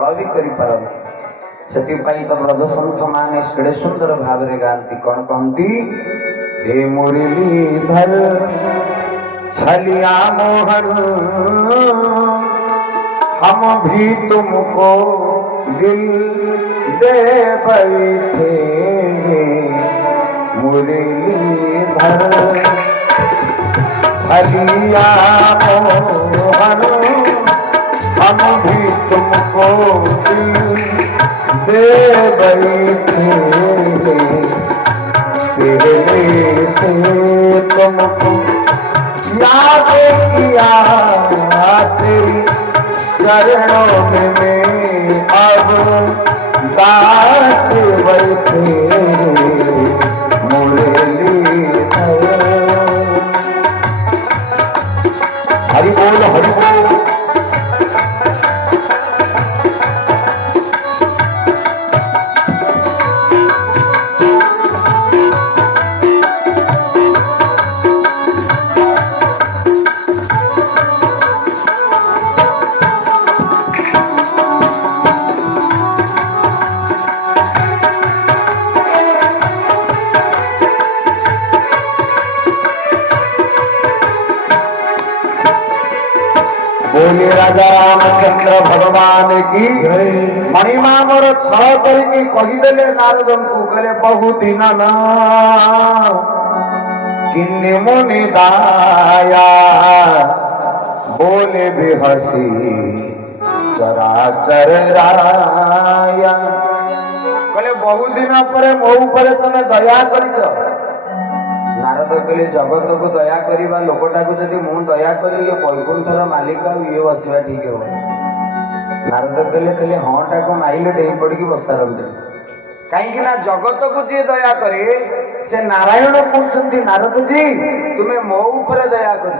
भी करिपारन सेतिपाई तो ब्रजसंथ माने केड़े सुंदर भाव रे गांती कोन कहंती हे मुरलीधर छलिया मोहन हम भी तुमको दिल दे बैठे मुरलीधर छलिया मोहन हम भी तुमको दे बैठे तेरे से तुमको याद किया तेरी चरणों में मैं अब दास बैठे मुरलीधर। हरि बोल हरि बोल। बोले राजा रामचंद्र भगवान की मणिमा मोर छल करके कहीदेले नारदन को कहले बहु दिन न किन्ने मुनि दाया बोले बेहसी चराचर राया कहले बहु दिन पर मो ऊपर तमे दया करिछ। नारद कहले जगत को दया करवा लोकटा को जदि मु दया करी ये वैकुंठर मालिक ये बसवा ठीक हो। नारद कहले कहले हाँ टा को माइले डेई पड़ी बसारते कहीं ना जगत को जी दया करे से नारायण कहते नारद जी तुम्हें मो ऊपर दया कर।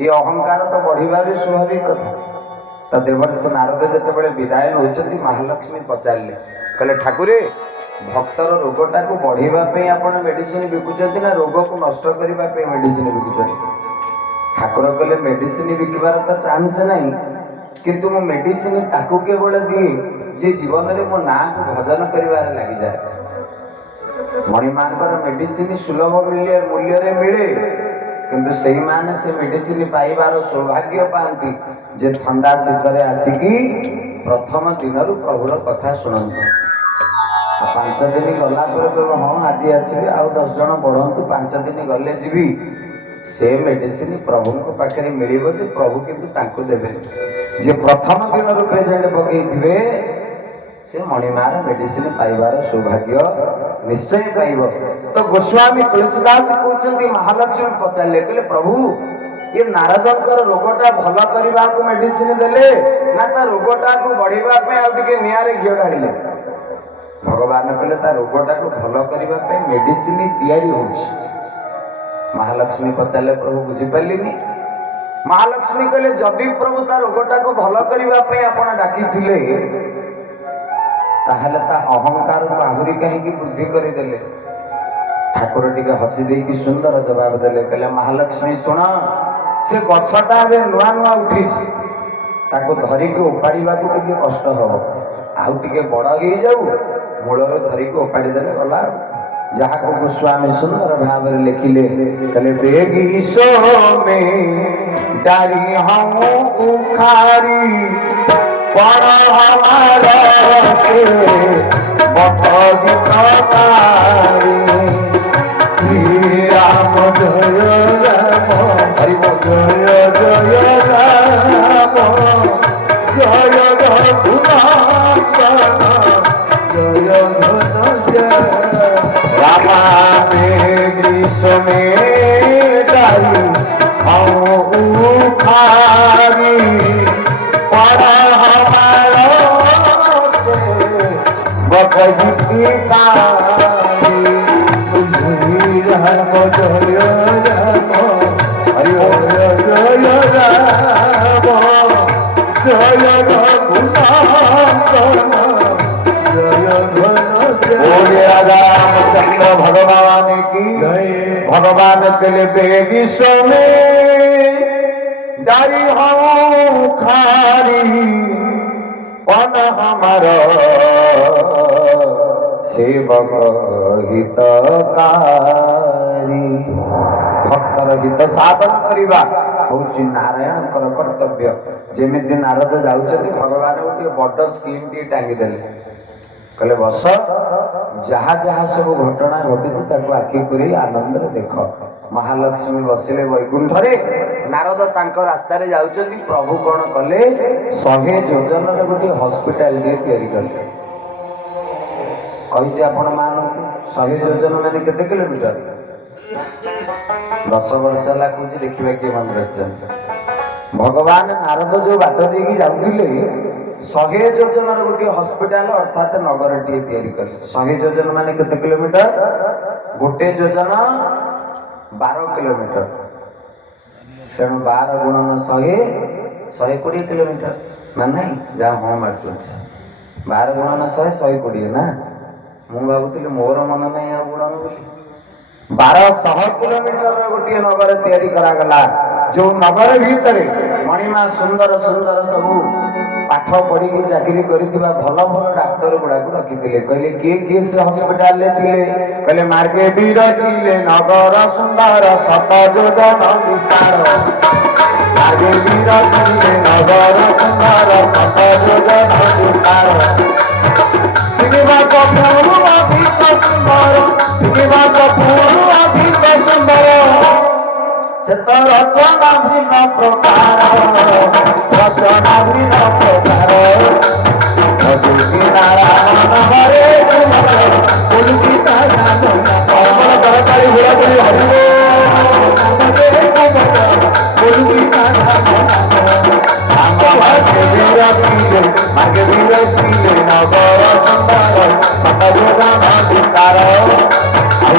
ये अहंकार तो बढ़िया भी स्वाभाविक कथा। तो देवर्षि नारद जिते विदाय नौकरी महालक्ष्मी पचारे कहले ठाकुरे भक्तर रोगटा को बढ़ाई आपण मेडिसिन बिकुंट ना रोग को नष्ट करने मेडिसिन बिकुंट। ठाकुर कहले मेडिसिन बिकबार तो चांस नहीं किंतु मो मेडिसिन ताकू केवल दिए जे जीवन में मो ना को भजन कर लगी जाए। मणिमांकर मेडिसिन सुलभ मूल्य मिले किंतु से माने से मेडिसिन पाइबार सौभाग्य पाती जे ठंडा शीतरे आसिकी प्रथम दिन प्रभुर कथा शुणु। 5 दिन गला कह हाँ आज आसबि आ 10 जन बढ़ंतु 5 दिन गले जीवी से मेडिसिन प्रभु पाखे मिल प्रभु किंतु देवे जे प्रथम दिन प्रेजेंट पकईे से मणिमार मेडिसिन पाइबार सौभाग्य निश्चय पाइब। तो गोस्वामी तुलसीदास कहते महालक्ष्मी पचारे कहले प्रभु ये नारदंकर रोगटा भल करने को मेडिसिन देले ना ता रोगटा को बढ़ावा आउटे निआरे घी ढाले। भगवान कहले ता रोगटा को भल करने मेडिसिन तैयारी हो। महालक्ष्मी पचारे प्रभु बुझीपारे। महालक्ष्मी कहले जदि प्रभु ता रोगटा को भल करने आपण डाकी ताहले ता अहंकार को आहुरी कहीं वृद्धि करदेले। ठाकुर टिके हसी दे कि सुंदर जवाब देले कहले महालक्ष्मी शुण से गछटा नुआ नुआ उठी ताको धरिक उपाड़ा टे कष्ट हम आउ टे बड़ हो जाऊ मूलर धरिक उपाड़ी देले गला। जहाँ को गोस्वामी सुंदर भाव लिखिले कहले बेगी सो में डारी हम उखारी पर हमारा से बत गितारी राम जय राम हरि जय जय राम जय रघुनाथ जय जय रामा ग्रीष्म में डाली उखारी पर हमारा बकरी राम जय राम हरि जय राम जय रघुनाथ जय रामचंद्र भगवान की भगवान के लिए बेगी में डारी हूँ खारी मन हमार सेवक हितकारी भक्तर हित साधन करवा हूँ नारायण कर्तव्य जमी नारद जाऊँच भगवान गोटे बड़ स्कीम टी टांगीदेले कहले बस जहाँ जहाँ सब घटना घटी आखि पूरी आनंद देख महालक्ष्मी बसिले वैकुंठ रे नारद तांको रास्ता रे जाउचंती प्रभु कौन कले 100 योजन गोटे हॉस्पिटल तैयारी कले कही आपण मान 100 योजन माने केते किलोमीटर 10 वर्ष है कौच देखा किए मन रखिंट भगवान नारद जो बाट देकी जाऊले 100 योजन गोटे हॉस्पिटल अर्थात नगर टी तैयारी कले 100 योजन माने केते किलोमीटर गोटे योजन 12 किलोमीटर तेणु 12 गुणन 120 किलोमीटर ना नहीं जहाँ हाँ मार्च 12 गुणन 120 ना मु भावुली मोर मन नहीं गुणन बोली 1200 किलोमीटर गोटे नगर तैयारी करागला जो नगर भितर मणिमा सुंदर सुंदर सबू पाठ पढ़ी चाकरी करिथिबा भल भल डाक्तर गुड़ा को रखिथिले कहले किए से हॉस्पिटल ले थिले कहले मार्गे बिरचिले नगर सुंदर 7 योजन विस्तार मार्गे बिरचिले नगर सुंदर 7 योजन विस्तार श्रीनिवास पूर्व अधिक सुंदर श्रीनिवास पूर्व अधिक सुंदर से तो रचना भिन्न प्रकार रचना भिन्न प्रकार भजती नारायण हरे बोलती नारायण दरकारी घोड़ा बोली हरिबो बोलती मार्गे बिरचिले नगर सुंदर 7 योजन विस्तार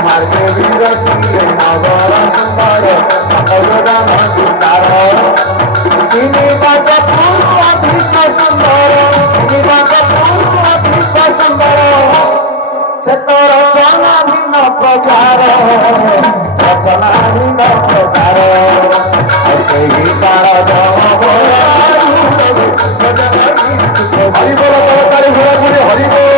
मार्गे बिरचिले नगर सुंदर 7 योजन विस्तार श्रीनिवास पूर्व अधिक सुंदर श्रीनिवास पूर्व अधिक सुंदर से तो रचना भिन्न प्रकार रचना भिन्न प्रकार से गीतार हरि बोल दरकारी घोड़ा बोले हरि बोल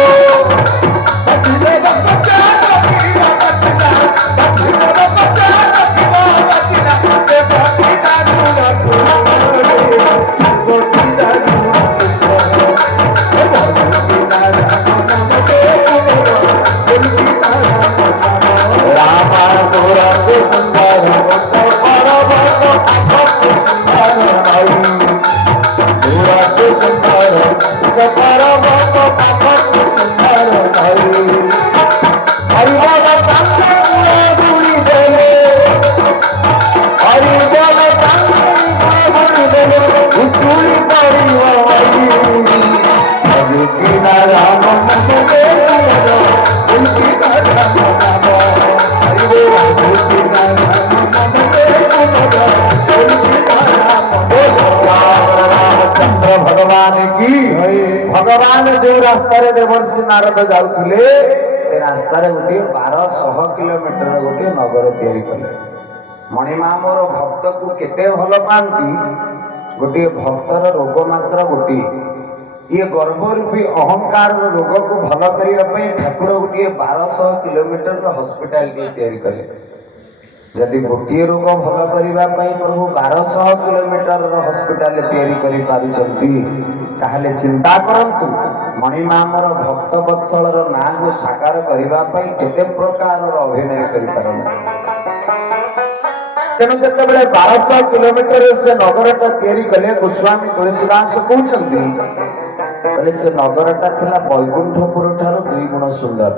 भगवान जो रास्ता देवर्षि नारद जाऊले से रास्ता गोटे 1200 किलोमीटर गोटे नगर तैयारी कले मणिमा मोर भक्त को केते भल पाती गोटे भक्तर रोग मात्र गोटे ये गर्भरूपी अहंकार रोग को भल करने ठाकुर गोटे 1200 किलोमीटर हॉस्पिटल तैयारी कले जदि गोटे रोग भल करने प्रभु 1200 किलोमीटर हॉस्पिटल तैयारी कर चिंता करंतु मणिमा मोर भक्त वत्सलर ना को साकार करने केते प्रकार अभिनय कर तेणु जिते 1200 किलोमीटर से नगरटा तैयारी कले गोस्वामी तुलसीदास कहते से नगरटा थिला बैकुंठपुर ठारू 2 गुण सुंदर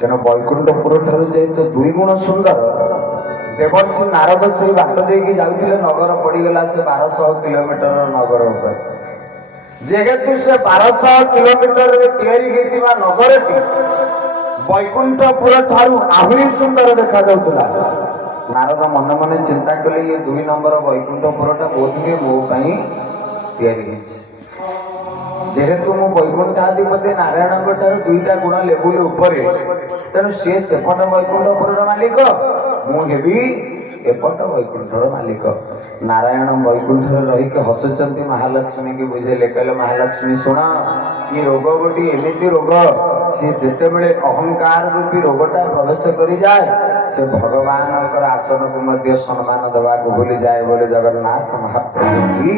तेणु बैकुंठपुर ठारू जेहेतु 2 गुण सुंदर देवर्षि नारद से बाट देकी जाउथिले नगर पड़ीगला से 1200 किलोमीटर नगर ऊपर जेहेतु से 1200 किलोमीटर तैयारी होइतिबा नगरटी बैकुंठपुर ठारू आहुरी सुंदर देखा जाउतला नारद मन मन चिंता कले ये 2 नंबर बैकुंठपुरटा बहुत मो पाई तैयारी होइछि जेहेतु मो बैकुंठाधिपति नारायण ठार 2टा गुण लेवल ऊपर तेणु सी सेपट बैकुंठपुर मालिक मुझे ଏପଟ ବୈକୁଣ୍ଠର ମାଲିକ। ନାରାୟଣ ବୈକୁଣ୍ଠରେ ରହିକି ହସୁଛନ୍ତି ମହାଲକ୍ଷ୍ମୀ କି ବୁଝେଇଲେ, କହିଲେ ମହାଲକ୍ଷ୍ମୀ ଶୁଣ, ଏ ରୋଗ ଗୋଟିଏ ଏମିତି ରୋଗ, ସିଏ ଯେତେବେଳେ ଅହଙ୍କାର ରୂପୀ ରୋଗଟା ପ୍ରବେଶ କରିଯାଏ ସେ ଭଗବାନଙ୍କର ଆସନକୁ ମଧ୍ୟ ସମ୍ମାନ ଦେବାକୁ ଭୁଲିଯାଏ ବୋଲି ଜଗନ୍ନାଥ ମହାପ୍ରଭୁ କି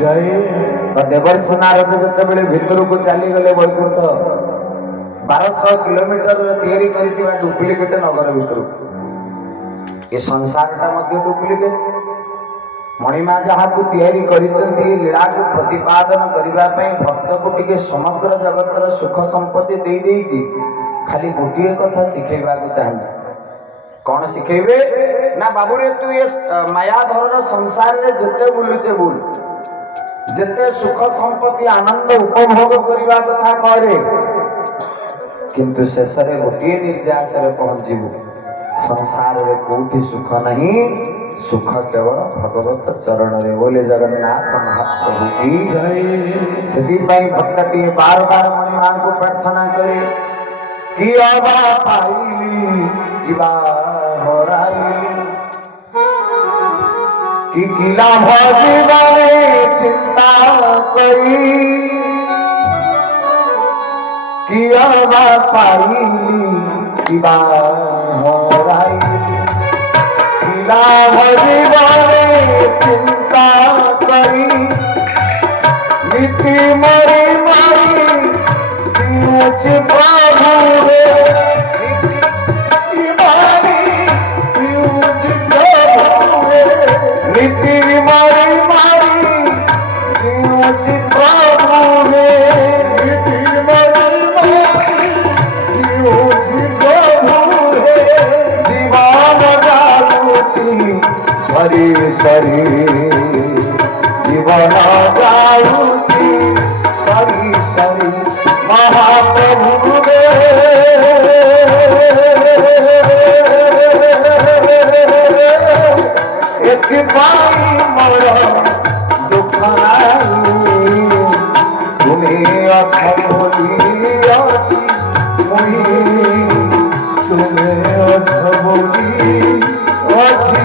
ଜୟ। ତ ଦେବର୍ଷି ନାରଦ ଯେତେବେଳେ ଭିତରକୁ ଚାଲିଗଲେ ବୈକୁଣ୍ଠ 1200 କିଲୋମିଟର ତିଆରି କରିଥିବା ଡୁପ୍ଲିକେଟ ନଗର ଭିତରକୁ, ଏ ସଂସାରଟା ମଧ୍ୟ ଡୁପ୍ଲିକେଟ। ମଣିମା ଯାହାକୁ ତିଆରି କରିଛନ୍ତି ଲୀଳାକୁ ପ୍ରତିପାଦନ କରିବା ପାଇଁ ଭକ୍ତକୁ ଟିକେ ସମଗ୍ର ଜଗତର ସୁଖ ସମ୍ପତ୍ତି ଦେଇ ଦେଇକି ଖାଲି ଗୋଟିଏ କଥା ଶିଖେଇବାକୁ ଚାହାନ୍ତି। କଣ ଶିଖେଇବେ ନା, ବାବୁରେ ତୁ ଏ ମାୟାଧରର ସଂସାରରେ ଯେତେ ବୁଲୁଛେ ବୁଲ, ଯେତେ ସୁଖ ସମ୍ପତ୍ତି ଆନନ୍ଦ ଉପଭୋଗ କରିବା କଥା କରେ, କିନ୍ତୁ ଶେଷରେ ଗୋଟିଏ ନିର୍ଯାସରେ ପହଞ୍ଚିବୁ, ସଂସାରରେ କୋଉଠି ସୁଖ ନାହିଁ, ସୁଖ କେବଳ ଭଗବତ ଚରଣରେ ବୋଲି ଜଗନ୍ନାଥ ମହାପ୍ରଭୁ କି ଜୟ। ସେଥିପାଇଁ ଭକ୍ତଟିଏ ବାର ବାର ମଣିମାଙ୍କୁ ପ୍ରାର୍ଥନା କରେ, କିଏ ବା ପାଇଲି କିବା ହରାଇଲି, କି ଲାଭ ଜୀବନେ ଚିନ୍ତା କରି, কিয়া বা পাইলি কিবা হরাইলি, কিলা জীবনে চিন্তা করি, নীতি মরি মারি দিয়েছি প্রভু রে, নীতি মারি দিয়েছি প্রভু রে, নীতি মরি মারি দিয়েছি প্রভু রে, নীতি মরি জীবন যাউছি সরি সরি, জীবন যাউছি সরি সরি মহাপ্রভু রে, এথিপাই মোর দুঃখ নাই, তুমি অছ বলি অছি মুই, তুমি অছ বলি অছি।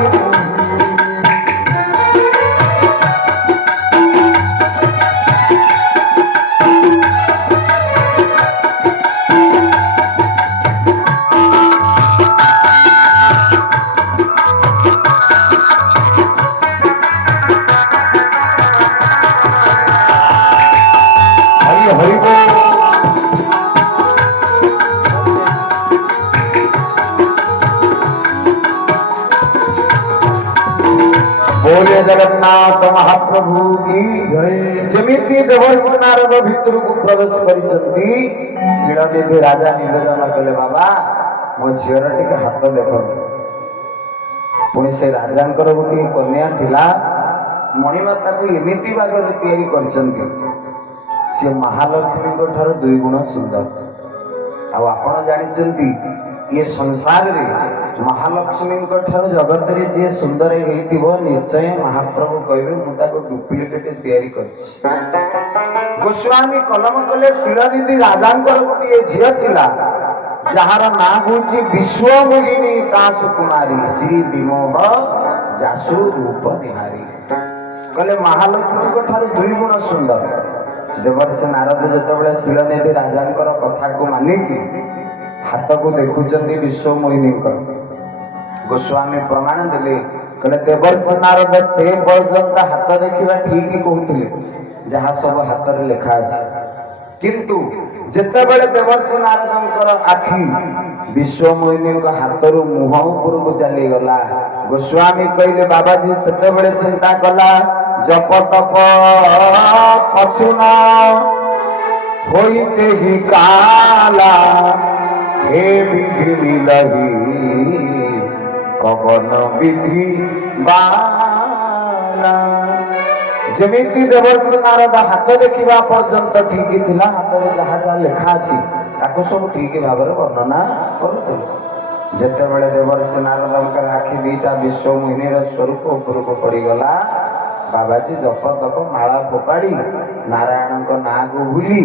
बोले जगन्नाथ महाप्रभु की जेमिति देवर्षि नारद भितर को प्रवेश करिसंती, शीलनिधि राजा निवेदन कले, बाबा मो झीर टिके हाथ देख। पुणी से राजांकर गोटे कन्या थिला, मणिमाता को एमिति भागरे तैयारी करिसंती, से महालक्ष्मी को ठारो 2 गुण सुंदर। आ आपण जानिचंती ये संसार रे महालक्ष्मी जगत रे जे सुंदर हेतिबो निश्चय महाप्रभु कहबे मु ताको डुप्लिकेट तैयारी करछि। गोस्वामी कलम कले, शीलनिधि राजांकर गोटे झियो थिला जहार ना होछि विश्वमोहिनी ता सुकुमारी, श्री विमोह जासु रूप निहारी। कले महालक्ष्मी को ठारो 2 गुण सुंदर। देवर्षि नारद जेतेबेले शीलनिधि राजांकर कथा को मानिकी हाथ को देखुचंती विश्वमोहिनी, गोस्वामी प्रमाण देले, कहले देवर्षि नारद से पर्यंत हाथ देखा ठीक कहते जहाँ सब हाथ में लिखा अछि, किंतु जेतेबेले देवर्षि नारदंकर आखि विश्वमोहिनी हाथ रु मुह ऊपर को चली गला, गोस्वामी कहले बाबाजी सेतेबेले चिंता कला, जप तप कछुन होइते ही काला, हे विधि मिलही कवन विधि बाला। जेमिति देवर्षि नारद हाथ देखा पर्यंत ठीक थिला, हाथ में जहाँ जहाँ लिखा अछि ताको सब ठीक भाव में वर्णना करुथिले। जेतेबेले देवर्षि नारदंकर आखि 2टा विश्वमोहिनीर स्वरूप ऊपर को पड़ीगला, बाबाजी जप तप माला फोपाड़ी नारायण को ना को भूली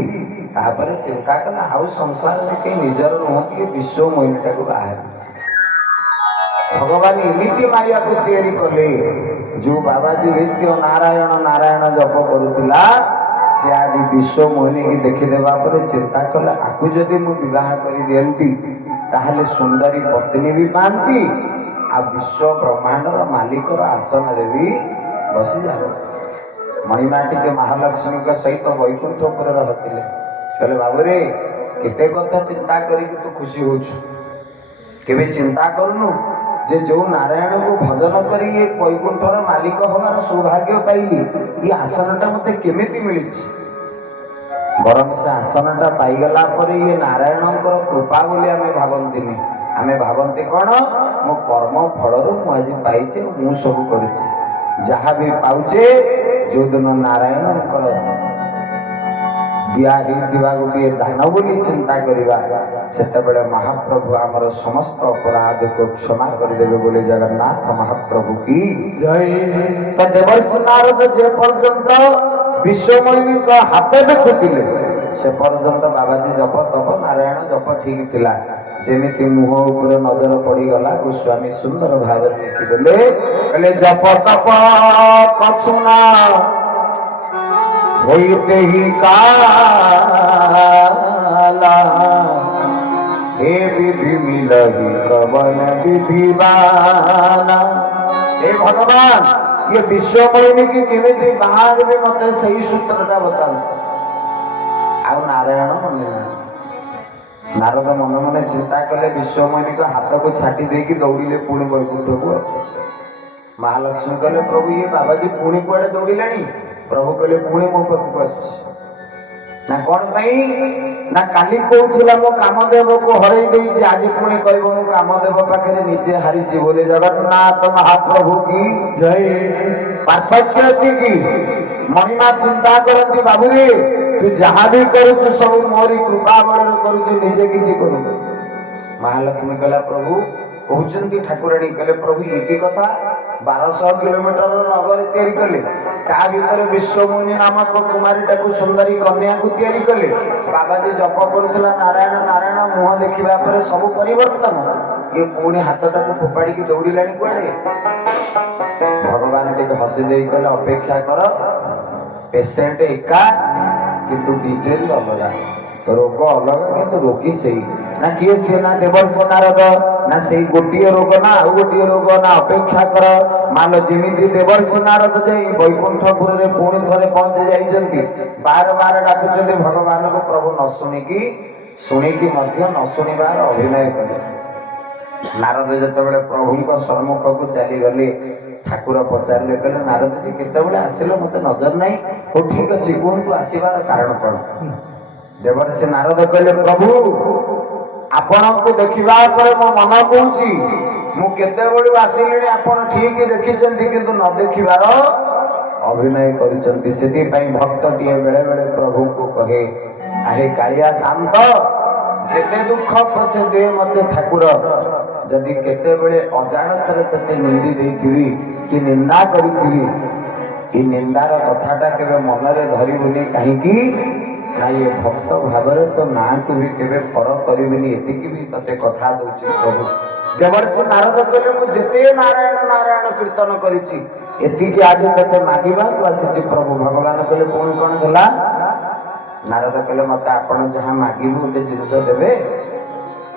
तापर चिंता कला, आउ संसार में कहीं निजर नुह कि विश्वमोहिनीटा को बाहर भगवान एमती माया को तैयारी कले जो बाबाजी नित्य नारायण नारायण जप करुला से आज विश्व मोहिनी की देखीदेवा पर चिंता कला आकु जदि मु विवाह कर दियंती ताहले सुंदरी पत्नी भी पाती आ विश्व ब्रह्मांडर मालिकर आसन रे भी बसी जाए। मणिमाटी के महालक्ष्मी के सहित वैकुंठ पर हसिले कहले बाबू रे केते कथा चिंता करी तू खुशी होछु केबे चिंता करूनु जे जो नारायण को भजन करी ये वैकुंठर मालिक हमार सौभाग्य पाइली ये आसनटा मते केमिति मिलिछि बरं से आसनटा पाइगला पर ये नारायणकर कृपा बोली आमे भाबंतिनी आमे भाबंती कौन मो कर्म फलरू मु आज पाइछे मु सब करिछि जहाँ भी पाउछे जो दिन नारायणकर दिया गोटे दान बोली चिंता करवा सेतबेले महाप्रभु आमर समस्त अपराध को क्षमा करदेवे बोले जगन्नाथ महाप्रभु की जय। तो देवर्षि नारद जे पर्यंत विश्वमोहिनी का हाथ देखुले से पर्यंत बाबाजी जप तप नारायण जप ठीक थिला जेमिति मुह ऊपर नजर पड़ीगला गोस्वामी सुंदर भाव लिखिदेले कहले जप तप कछुना होइते ही काला हे विधि मिलही कवन विधिवाना। हे भगवान ये विश्वमोहिनी की केमिति बाहर भी मते सही सूत्रटा बता आ नारायण मन नारद मन मन चिंता कले विश्वमोहिनी को हाथ को छाटी देकी दौड़िले पुणी वैकुंठ को। महालक्ष्मी कहले प्रभु ये बाबाजी पुणी कुआडे दौड़िलानी प्रभु कहले पुणी मो पाखक आसुछि ना कौन पाई ना काली कहूला मो कामदेव को हरई देछि आज पुणी कहबो मो कामदेव पाखे निजे हारिछि बोले जगन्नाथ महाप्रभु की जय। पार्थक्य की महिमा चिंता करती बाबू रे तू जहाँ भी करुछु सब मोरी कृपा बल करुछु निजे किछि करू। महालक्ष्मी कहला प्रभु कहउचंती ठाकुराणी कहले प्रभु एक कथा 1200 किलोमीटर नगर तैयारी कले ता भीतर विश्वमोहिनी नामक कुमारी टाकू सुंदरी कन्या को तैयारी कले बाबाजी जप करुला नारायण नारायण मुह देखा पर सब परिवर्तन ये पुणी हाथटा को फोपाड़ी की दौड़िलानी कुआडे। भगवान टिके हसी दे कहले अपेक्षा कर पेशेंट एका किंतु डिजेल अलग रोग अलग किंतु रोगी सही ना किए सी ना देवर्षि नारद ना सही गोटे रोग ना आउ गोटे रोग ना अपेक्षा कर मान जमी देवर्षि नारद जाई वैकुंठपुर रे पुणी थरे पहुंची जाइछंती बार बार डाकुछंती भगवान को प्रभु न शुणिकी मध्य न शुणिबार अभिनय कले। नारद जेतेबेले प्रभुଙ୍କ सम्मुख को चली गले ठाकुर पचारे कहले नारद जी केतेबेले आसिलो मते नजर नाही हो ठीक अछि कोंतु आसीबार कारण कोन। देवर्षि नारद कहले प्रभु आपण को देखिबा पर मो मन कहूची मु केतेबेले आसिलेनी आपण ठीक देखिचंती किंतु न देखिबार अभिनय करिसंती सेति पई भक्त टिए बेले बेले प्रभु को कहे आहे कालिया शांत जेते दुख पछे दे मते ठाकुर जदि केतेबेले अजाणतरे तते निंदी देइथिबी कि निंदा करिथिबी ई निंदार कथाटा केबे मनरे धरिबुनी काहेकि ना ये भक्त भावरे तो ना को भी केबे पर करिबिनी एतिकी भी तते कथा दउछि प्रभु। देवर्षि नारद कहले मु जेते नारायण नारायण कीर्तन करिछि एतिकी आज तते मागिबा आसीछि प्रभु। भगवान कहले पुणी कोन होला नारद कहले मते आपण जहां मागिबु ओते जिंस देबे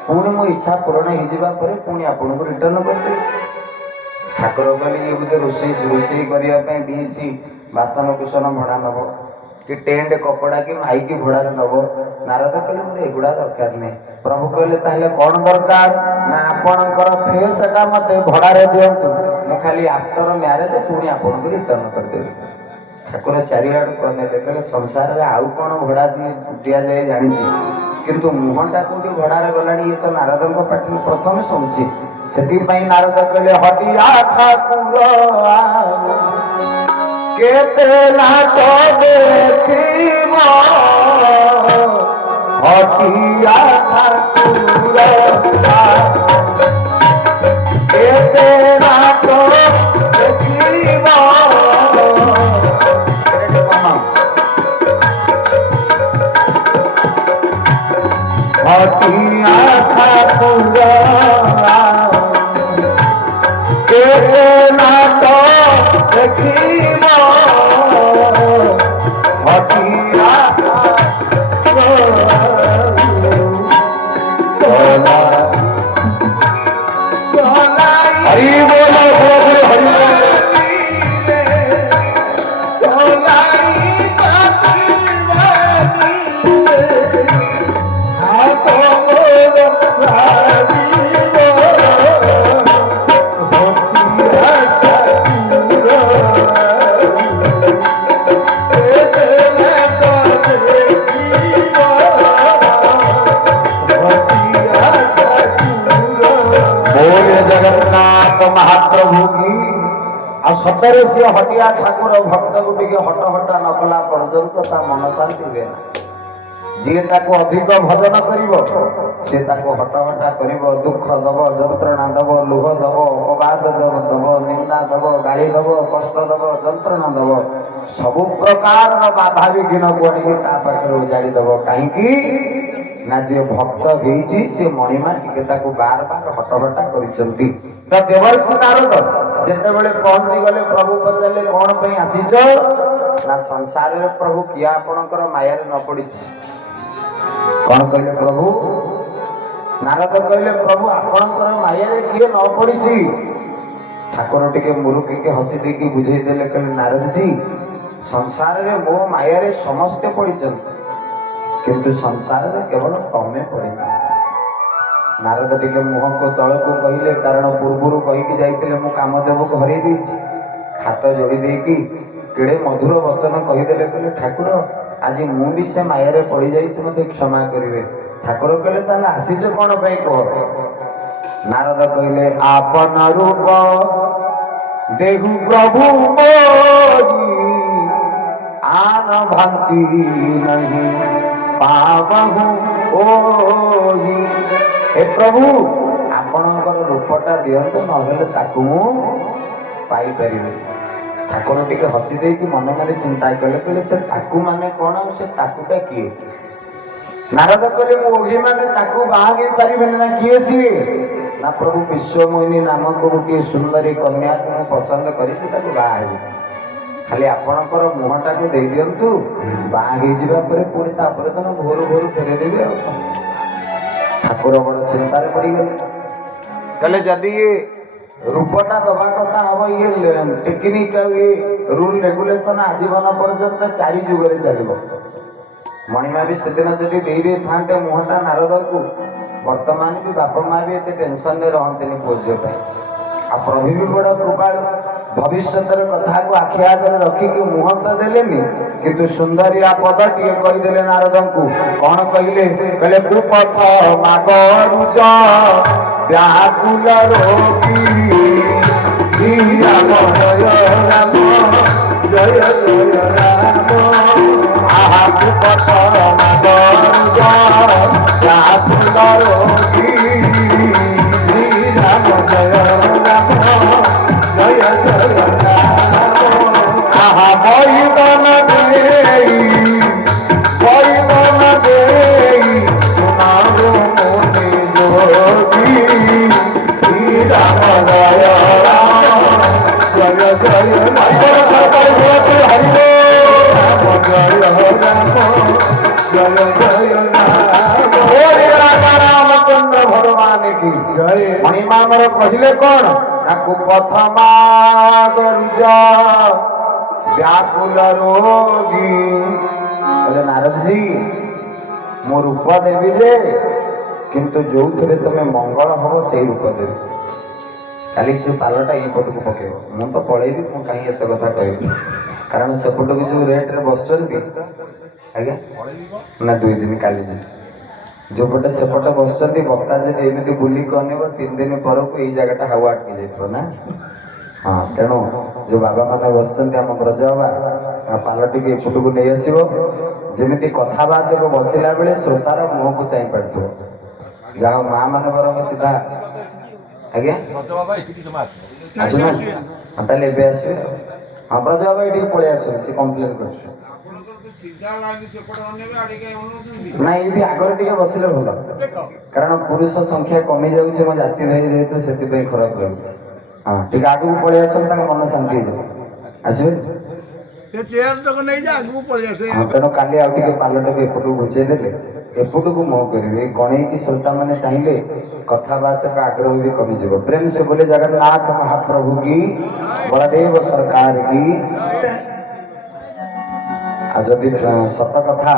पुणी मो इच्छा पूर्ण हो जावा पर पुणी आपन को रिटर्न कर दे। ठाकुर कहले ये बुते रोषेई करिया पे डीसी बासन कुसन भड़ा नब कि टेंट कपड़ा कि माइकी भड़ा नब। नारद कहले मोर एगुड़ा दरकार नहीं। प्रभु कहले ताहले कोन दरकार ना आपनकर फेसटा मते भड़ा रे दियंतु मु खाली आफ्टर मैरिज पुणी आपन को रिटर्न कर दे। ठाकुर चारिआड कहले कहले संसार रे आउ कोन भड़ा दिया जाय जानिछि किंतु मुहटा कोटी भड़ारे गलानी ये तो नारद पाटी प्रथम शुणुची सेति पई नारद कहले हटिया ठाकुर केते नाट देखिबो हटिया ठाकुर केते नाट देखिबो हटिया ठाकुर ସତରେ ସିଏ ହଟିଆ ଠାକୁର ଭକ୍ତକୁ ଟିକେ ହଟହଟା ନ କଲା ପର୍ଯ୍ୟନ୍ତ ତା ମନ ଶାନ୍ତି ହୁଏ ନା। ଯିଏ ତାକୁ ଅଧିକ ଭଜନ କରିବ ସେ ତାକୁ ହଟହଟା କରିବ, ଦୁଃଖ ଦବ, ଯନ୍ତ୍ରଣା ଦବ, ଲୁହ ଦବ, ଅପବାଦ ଦବ, ନିନ୍ଦା ଦବ, ଗାଳି ଦବ, କଷ୍ଟ ଦବ, ଯନ୍ତ୍ରଣା ଦବ, ସବୁ ପ୍ରକାରର ବାଧା ବିଘ୍ନକୁ ଆଣିକି ତା ପାଖରେ ଉଜାଡ଼ି ଦବ। କାହିଁକି ନା ଯିଏ ଭକ୍ତ ହେଇଛି ସେ ମଣିମା ଟିକେ ତାକୁ ବାର ବାର ହଟହଟା କରିଛନ୍ତି। ତ ଦେବର୍ଷି ନାରଦ ଯେତେବେଳେ ପହଞ୍ଚି ଗଲେ ପ୍ରଭୁ ପଚାରିଲେ କଣ ପାଇଁ ଆସିଛ? ନା ସଂସାରରେ ପ୍ରଭୁ କିଏ ଆପଣଙ୍କର ମାୟାରେ ନ ପଡିଛି? କଣ କହିଲେ ପ୍ରଭୁ? ନାରଦ କହିଲେ ପ୍ରଭୁ ଆପଣଙ୍କର ମାୟାରେ କିଏ ନ ପଡିଛି? ଠାକୁର ଟିକେ ମୁରୁକିକି ହସି ଦେଇକି ବୁଝେଇ ଦେଲେ, କହିଲେ ନାରଦଜୀ ସଂସାରରେ ମୋ ମାୟାରେ ସମସ୍ତେ ପଡିଛନ୍ତି କିନ୍ତୁ ସଂସାରରେ କେବଳ ତମେ ପଡିନ। ନାରଦ ଟିକେ ମୁହଁକୁ ତଳକୁ କହିଲେ, କାରଣ ପୂର୍ବରୁ କହିକି ଯାଇଥିଲେ ମୁଁ କାମଦେବକୁ ହରେଇ ଦେଇଛି। ହାତ ଯୋଡ଼ି ଦେଇକି କେଡ଼େ ମଧୁର ବଚନ କହିଦେଲେ, କହିଲେ ଠାକୁର ଆଜି ମୁଁ ବି ସେ ମାୟାରେ ପଡ଼ିଯାଇଛି, ମୋତେ କ୍ଷମା କରିବେ। ଠାକୁର କହିଲେ ତାହେଲେ ଆସିଛ କଣ ପାଇଁ କୁହ? ନାରଦ କହିଲେ ଆପନ ରୂପ ଦେହୁ ପ୍ରଭୁ ମୋରି, आन भक्ति नहीं पावहु ओहि। हे प्रभु आपणकर रूपटा दियंतु नहेले ताकू पाई परिबे। ठाकुर टिके हसी दे कि मन मन चिंता कले, कहले से ताकू माने कोन और से ताकूटा किए? नारद कहले मो ओहि माने ताकू बाहागे परिबे ना किए सी? ना प्रभु विश्वमोहिनी नामक गोटे सुंदरी कन्या को पसंद करी ताकू बाहागे। खाली आपणकर मुहटा को दे दियंतु, बाहा हो जिबा परे पुणी तापर दिन भोरू भोरू फेरे देबे। ठाकुर बड़ चिंतार पड़ गले, कहले जदि ये रूपटा दबा कथा हम ये टेक्निक ये रूल रेगुलेशन आजीवन पर्यंत चारि जुगरे चलिबो। मणिमा भी सेदिन जदि दे दे थांते मुहटा नारद को, वर्तमान भी बापा माँ भी एते टेंशन ने रहंतनी पुओ पे। आ प्रभु भी बड़ कृपाळु, भविष्यतर कथा को आखि आगे रखिकी मुह तो देलेनी किंतु सुंदरिया पदटी कहीदेले नारद को। कौन कहले? कहले कुपथ मागरुज व्याकुल रोगी, श्री राम जय राम जय जय राम। आहा कुपथ मागरुज व्याकुल रोगी, श्री राम जय राम जय जय राम। आहा बैदन देई सुनारो मोने जोगी, श्री राम जय राम जय जय राम जय राम। रामचंद्र भगवान की जय। मणिमा मोर कहले कौन ना कुपथ मागरुज व्याकुल रोगी। कहले नारद जी मो रूप देवी जे, किंतु जो थे तुम्हें मंगल हम से रूप देवी। खाली से पालटा ये पटक पकेब, मु तो पलैबी, मु कहीं एत कथा कहबी, कारण सेपटक जो रेट रे बस आज्ञा ना 2 दिन काली जी जो पटे सेपटे बस बक्ता जब एमती बुली कहब 3 दिन पर को यही जगह हावा अटकी जाइए ना। हाँ तेणु जो बाबा मैंने बस आम ब्रज बाबा पाल टी एपट को नहीं आसो, जमी कथबाचक बसला बेले श्रोतार मुह को चाह पार जहाँ माँ मैंने बर सीधा आज्ञा आसुना। हाँ ताले एबे आसबे। हाँ ब्रज बाबा ये पलि आस कम्प्लेन कर ना ये आगर टे बसले भल, कारण पुरुष संख्या कमी जाऊे मो जाति भाई जेहतु से खराब लगे। हाँ ठीक आगे पलि आस, मन शांति आसबे। हाँ तेणु काली आउ पालटा को एपट घुचे देले एपट को मोह करेंगे गणई की श्रोता मैंने चाहिए कथावाचक आग्रह भी कमिज। प्रेम से बोले जगन्नाथ महाप्रभु की, बलदेव सरकार की। जदि सत कथा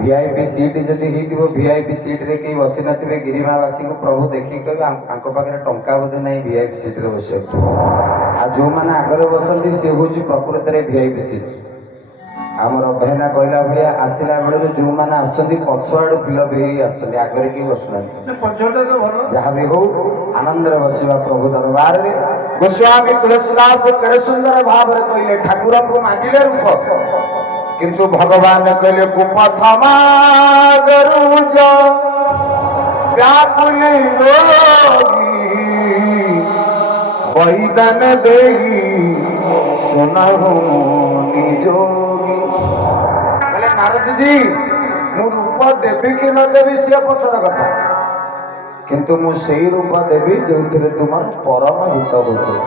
वीआईपी सीट जदि वीआईपी सीट रे कहीं बसी नथिबे, गिरिमावासी को प्रभु देखी कहे आंको पाखे टंका बोधे नहीं वीआईपी सीट रे बस। आ जो मैंने आगे बसती सी हूँ प्रकृत वीआईपी सीट। ଆମର ଅଭୟନା କହିଲା ଭଳିଆ ଆସିଲା ବେଳକୁ ଯୋଉମାନେ ଆସୁଛନ୍ତି ପଛଆଡୁ ଫିଲପ ହେଇ ଆସୁଛନ୍ତି, ଆଗରେ କେହି ବସୁନାହାନ୍ତି। ଯାହା ବି ହଉ ଆନନ୍ଦରେ ବସିବା ପ୍ରଭୁ ଦରବାରରେ। ଗୋସ୍ୱାମୀ ତୁଳସୀଦାସ କେଡ଼େ ସୁନ୍ଦର ଭାବରେ କହିଲେ ଠାକୁରଙ୍କୁ ମାଗିଲେ ରୂପ, କିନ୍ତୁ ଭଗବାନ କହିଲେ କୁପଥ ମାଗରୁଜ ବ୍ୟାକୁଲି ରୋଗୀ ବଳିଦାନ ଦେଇ ସୁନାହୁ ନିଯୋଗୀ। କହିଲେ ନାରଦଜୀ ମୁଁ ରୂପ ଦେବି କି ନ ଦେବି ସିଏ ପଛର କଥା, କିନ୍ତୁ ମୁଁ ସେଇ ରୂପ ଦେବି ଯେଉଁଥିରେ ତୁମର ପରମ ହିତ ହଉଥିବ।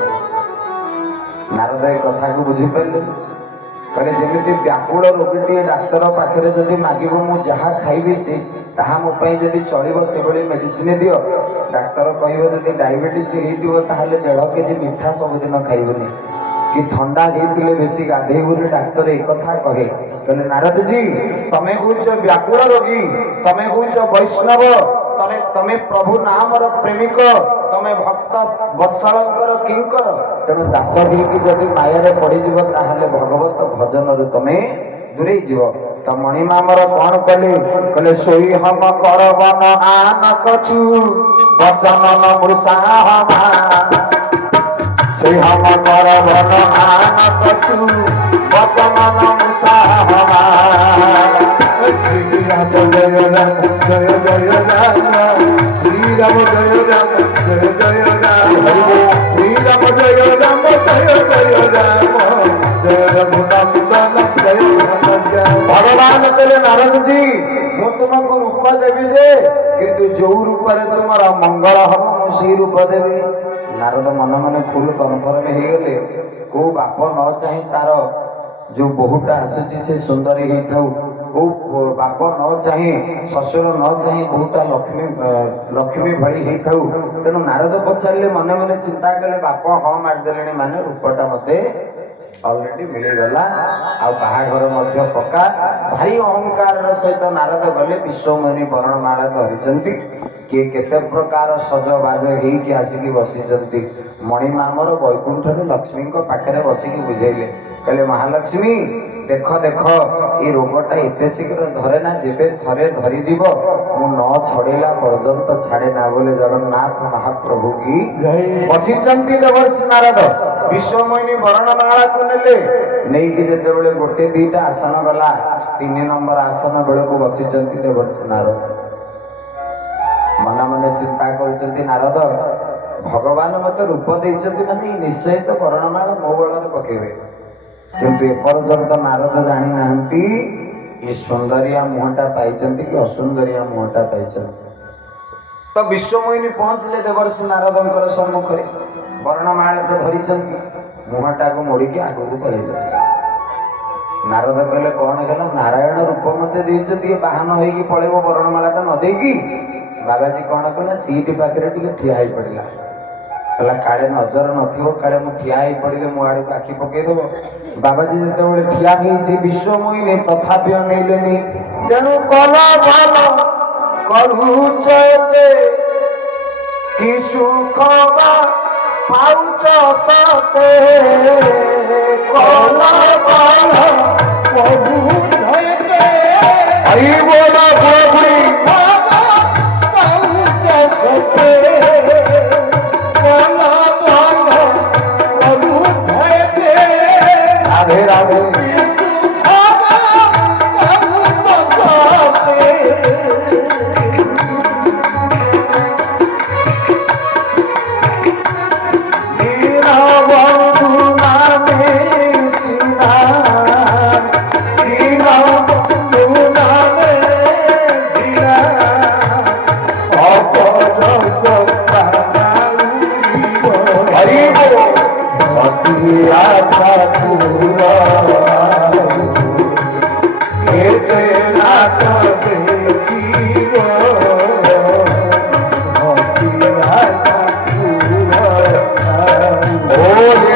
ନାରଦ ଏ କଥାକୁ ବୁଝିପାରିଲେ। କହିଲେ ଯେମିତି ବ୍ୟାକୁଳ ରୋଗୀଟିଏ ଡାକ୍ତର ପାଖରେ ଯଦି ମାଗିବ ମୁଁ ଯାହା ଖାଇବି ସେ ତାହା ମୋ ପାଇଁ ଯଦି ଚଳିବ ସେଭଳି ମେଡିସିନ ଦିଅ, ଡାକ୍ତର କହିବ ଯଦି ଡାଇବେଟିସ୍ ହେଇଥିବ ତାହେଲେ 1.5 କେଜି ମିଠା ସବୁଦିନ ଖାଇବନି, କି ଥଣ୍ଡା ହେଇଥିଲେ ବେଶୀ ଗାଧେଇବୁନି, ଡାକ୍ତର ଏକଥା କହେ। କହିଲେ ନାରଦଜୀ ତମେ କହୁଛ ବ୍ୟାକୁଳ ରୋଗୀ, ତମେ କହୁଛ ବୈଷ୍ଣବ, ତମେ ପ୍ରଭୁ ନାମର ପ୍ରେମିକ, ତମେ ଭକ୍ତ ବତ୍ସଳଙ୍କର କିଙ୍କର, ତେଣୁ ଦାସ ହେଇକି ଯଦି ମାୟାରେ ପଡିଯିବ ତାହେଲେ ଭଗବତ ଭଜନରୁ ତମେ ଦୂରେଇ ଯିବ। ତ ମଣିମା ଆମର କଣ କଲେ? କହିଲେ ଶୋଇ ହମ କରବନ ଆନ କଛୁ ବଚନନ ମୃଷାହମା, ଶୋଇ ହମ କରବନ ଆନ କଛୁ ବଚନନ ମୃଷାହମା। শ্রীরাম জয় রাম জয় জয় রাম, শ্রীরাম জয় রাম জয় জয় রাম, শ্রীরাম জয় রাম জয় জয় রাম, জয় রঘুনাথ জয় জয়। ভগবান କହିଲେ ନାରଦଜୀ ମୁଁ ତୁମକୁ ରୂପ ଦେବି ଯେ, କିନ୍ତୁ ଯୋଉ ରୂପରେ ତୁମର ମଙ୍ଗଳ ହବ ମୁଁ ସେଇ ରୂପ ଦେବି। ନାରଦ ମନେ ମନେ ଫୁଲ କନଫର୍ମ ହେଇଗଲେ, କୋଉ ବାପ ନ ଚାହିଁ ତାର ଯୋଉ ବୋହୂଟା ଆସୁଛି ସେ ସୁନ୍ଦରୀ ହେଇଥାଉ, କୋଉ ବାପ ନ ଚାହିଁ ଶ୍ୱଶୁର ନ ଚାହିଁ ବୋହୂଟା ଲକ୍ଷ୍ମୀ ଭଳି ହେଇଥାଉ। ତେଣୁ ନାରଦ ପଚାରିଲେ, ମନେ ମନେ ଚିନ୍ତା କଲେ ବାପ ହଁ ମାରିଦେଲେଣି ମାନେ ରୂପଟା ମତେ ଅଲରେଡି ମିଳିଗଲା, ଆଉ ବାହାଘର ମଧ୍ୟ ପକ୍କା। ଭାରି ଅହଙ୍କାରର ସହିତ ନାରଦ ଗଲେ, ବିଶ୍ୱମୁନି ବରଣମାଳା ଧରିଛନ୍ତି, କିଏ କେତେ ପ୍ରକାର ସଜବାଜ ହେଇକି ଆସିକି ବସିଛନ୍ତି। ମଣିମା ଆମର ବୈକୁଣ୍ଠରେ ଲକ୍ଷ୍ମୀଙ୍କ ପାଖରେ ବସିକି ବୁଝେଇଲେ, କହିଲେ ମହାଲକ୍ଷ୍ମୀ ଦେଖ ଦେଖ ଏ ରୋଗଟା ଏତେ ଶୀଘ୍ର ଧରେ ନା, ଯେବେ ଥରେ ଧରିଯିବ ମୁଁ ନ ଛଡେଇଲା ପର୍ଯ୍ୟନ୍ତ ଛାଡେ ନା ବୋଲି ଜଗନ୍ନାଥ ମହାପ୍ରଭୁ କି ବସିଛନ୍ତି ଦେବର୍ଷି ନାରଦ। ବିଶ୍ୱମୋହିନୀ ବରଣମାଳାକୁ ନେଲେ, ନେଇକି ଯେତେବେଳେ 1-2ଟା ଆସନ ଗଲା, 3 ନମ୍ବର ଆସନ ବେଳକୁ ବସିଛନ୍ତି ଦେବର୍ଷି ନାରଦ। ମନେ ମନେ ଚିନ୍ତା କରୁଛନ୍ତି ନାରଦ, ଭଗବାନ ମତେ ରୂପ ଦେଇଛନ୍ତି ମାନେ ନିଶ୍ଚୟ ତ ବରଣମାଳ ମୋ ବଳରେ ପକେଇବେ, କିନ୍ତୁ ଏପର୍ଯ୍ୟନ୍ତ ନାରଦ ଜାଣିନାହାନ୍ତି ଏ ସୁନ୍ଦରିଆ ମୁହଁଟା ପାଇଛନ୍ତି କି ଅସୁନ୍ଦରିଆ ମୁହଁଟା ପାଇଛନ୍ତି। ତ ବିଶ୍ୱମୋହିନୀ ପହଞ୍ଚିଲେ ଦେବର୍ଷି ନାରଦଙ୍କର ସମ୍ମୁଖରେ, ବର୍ଣ୍ଣମାଳାଟା ଧରିଛନ୍ତି, ମୁହଁଟାକୁ ମୋଡ଼ିକି ଆଗକୁ ପଳେଇଲେ। ନାରଦ କହିଲେ କଣ ହେଲା? ନାରାୟଣ ରୂପ ମତେ ଦେଇଛନ୍ତି, ବାହନ ହେଇକି ପଳେଇବ ବର୍ଣ୍ଣମାଳାଟା ନ ଦେଇକି? ବାବାଜୀ କଣ କଲେ? ସିଟ ପାଖରେ ଟିକେ ଠିଆ ହେଇ ପଡିଲା, କହିଲା କାଳେ ନଜର ନଥିବ, କାଳେ ମୁଁ ଠିଆ ହେଇ ପଡିଲେ ମୋ ଆଡକୁ ଆଖି ପକେଇଦବ। ବାବାଜୀ ଯେତେବେଳେ ଠିଆ ହେଇଛି, ବିଶ୍ୱମୋହିନୀ ତଥାପି ଅନେଇଲେନି। ତେଣୁ କଲ ଭଲ କରୁଛ କି ସୁଖ ବା ପାଉଛ ସତେ, କଲ ଭଲ ପ୍ରଭୁ ହଇ ବୋଲ ପ୍ରଭୁ রাধে রাধে।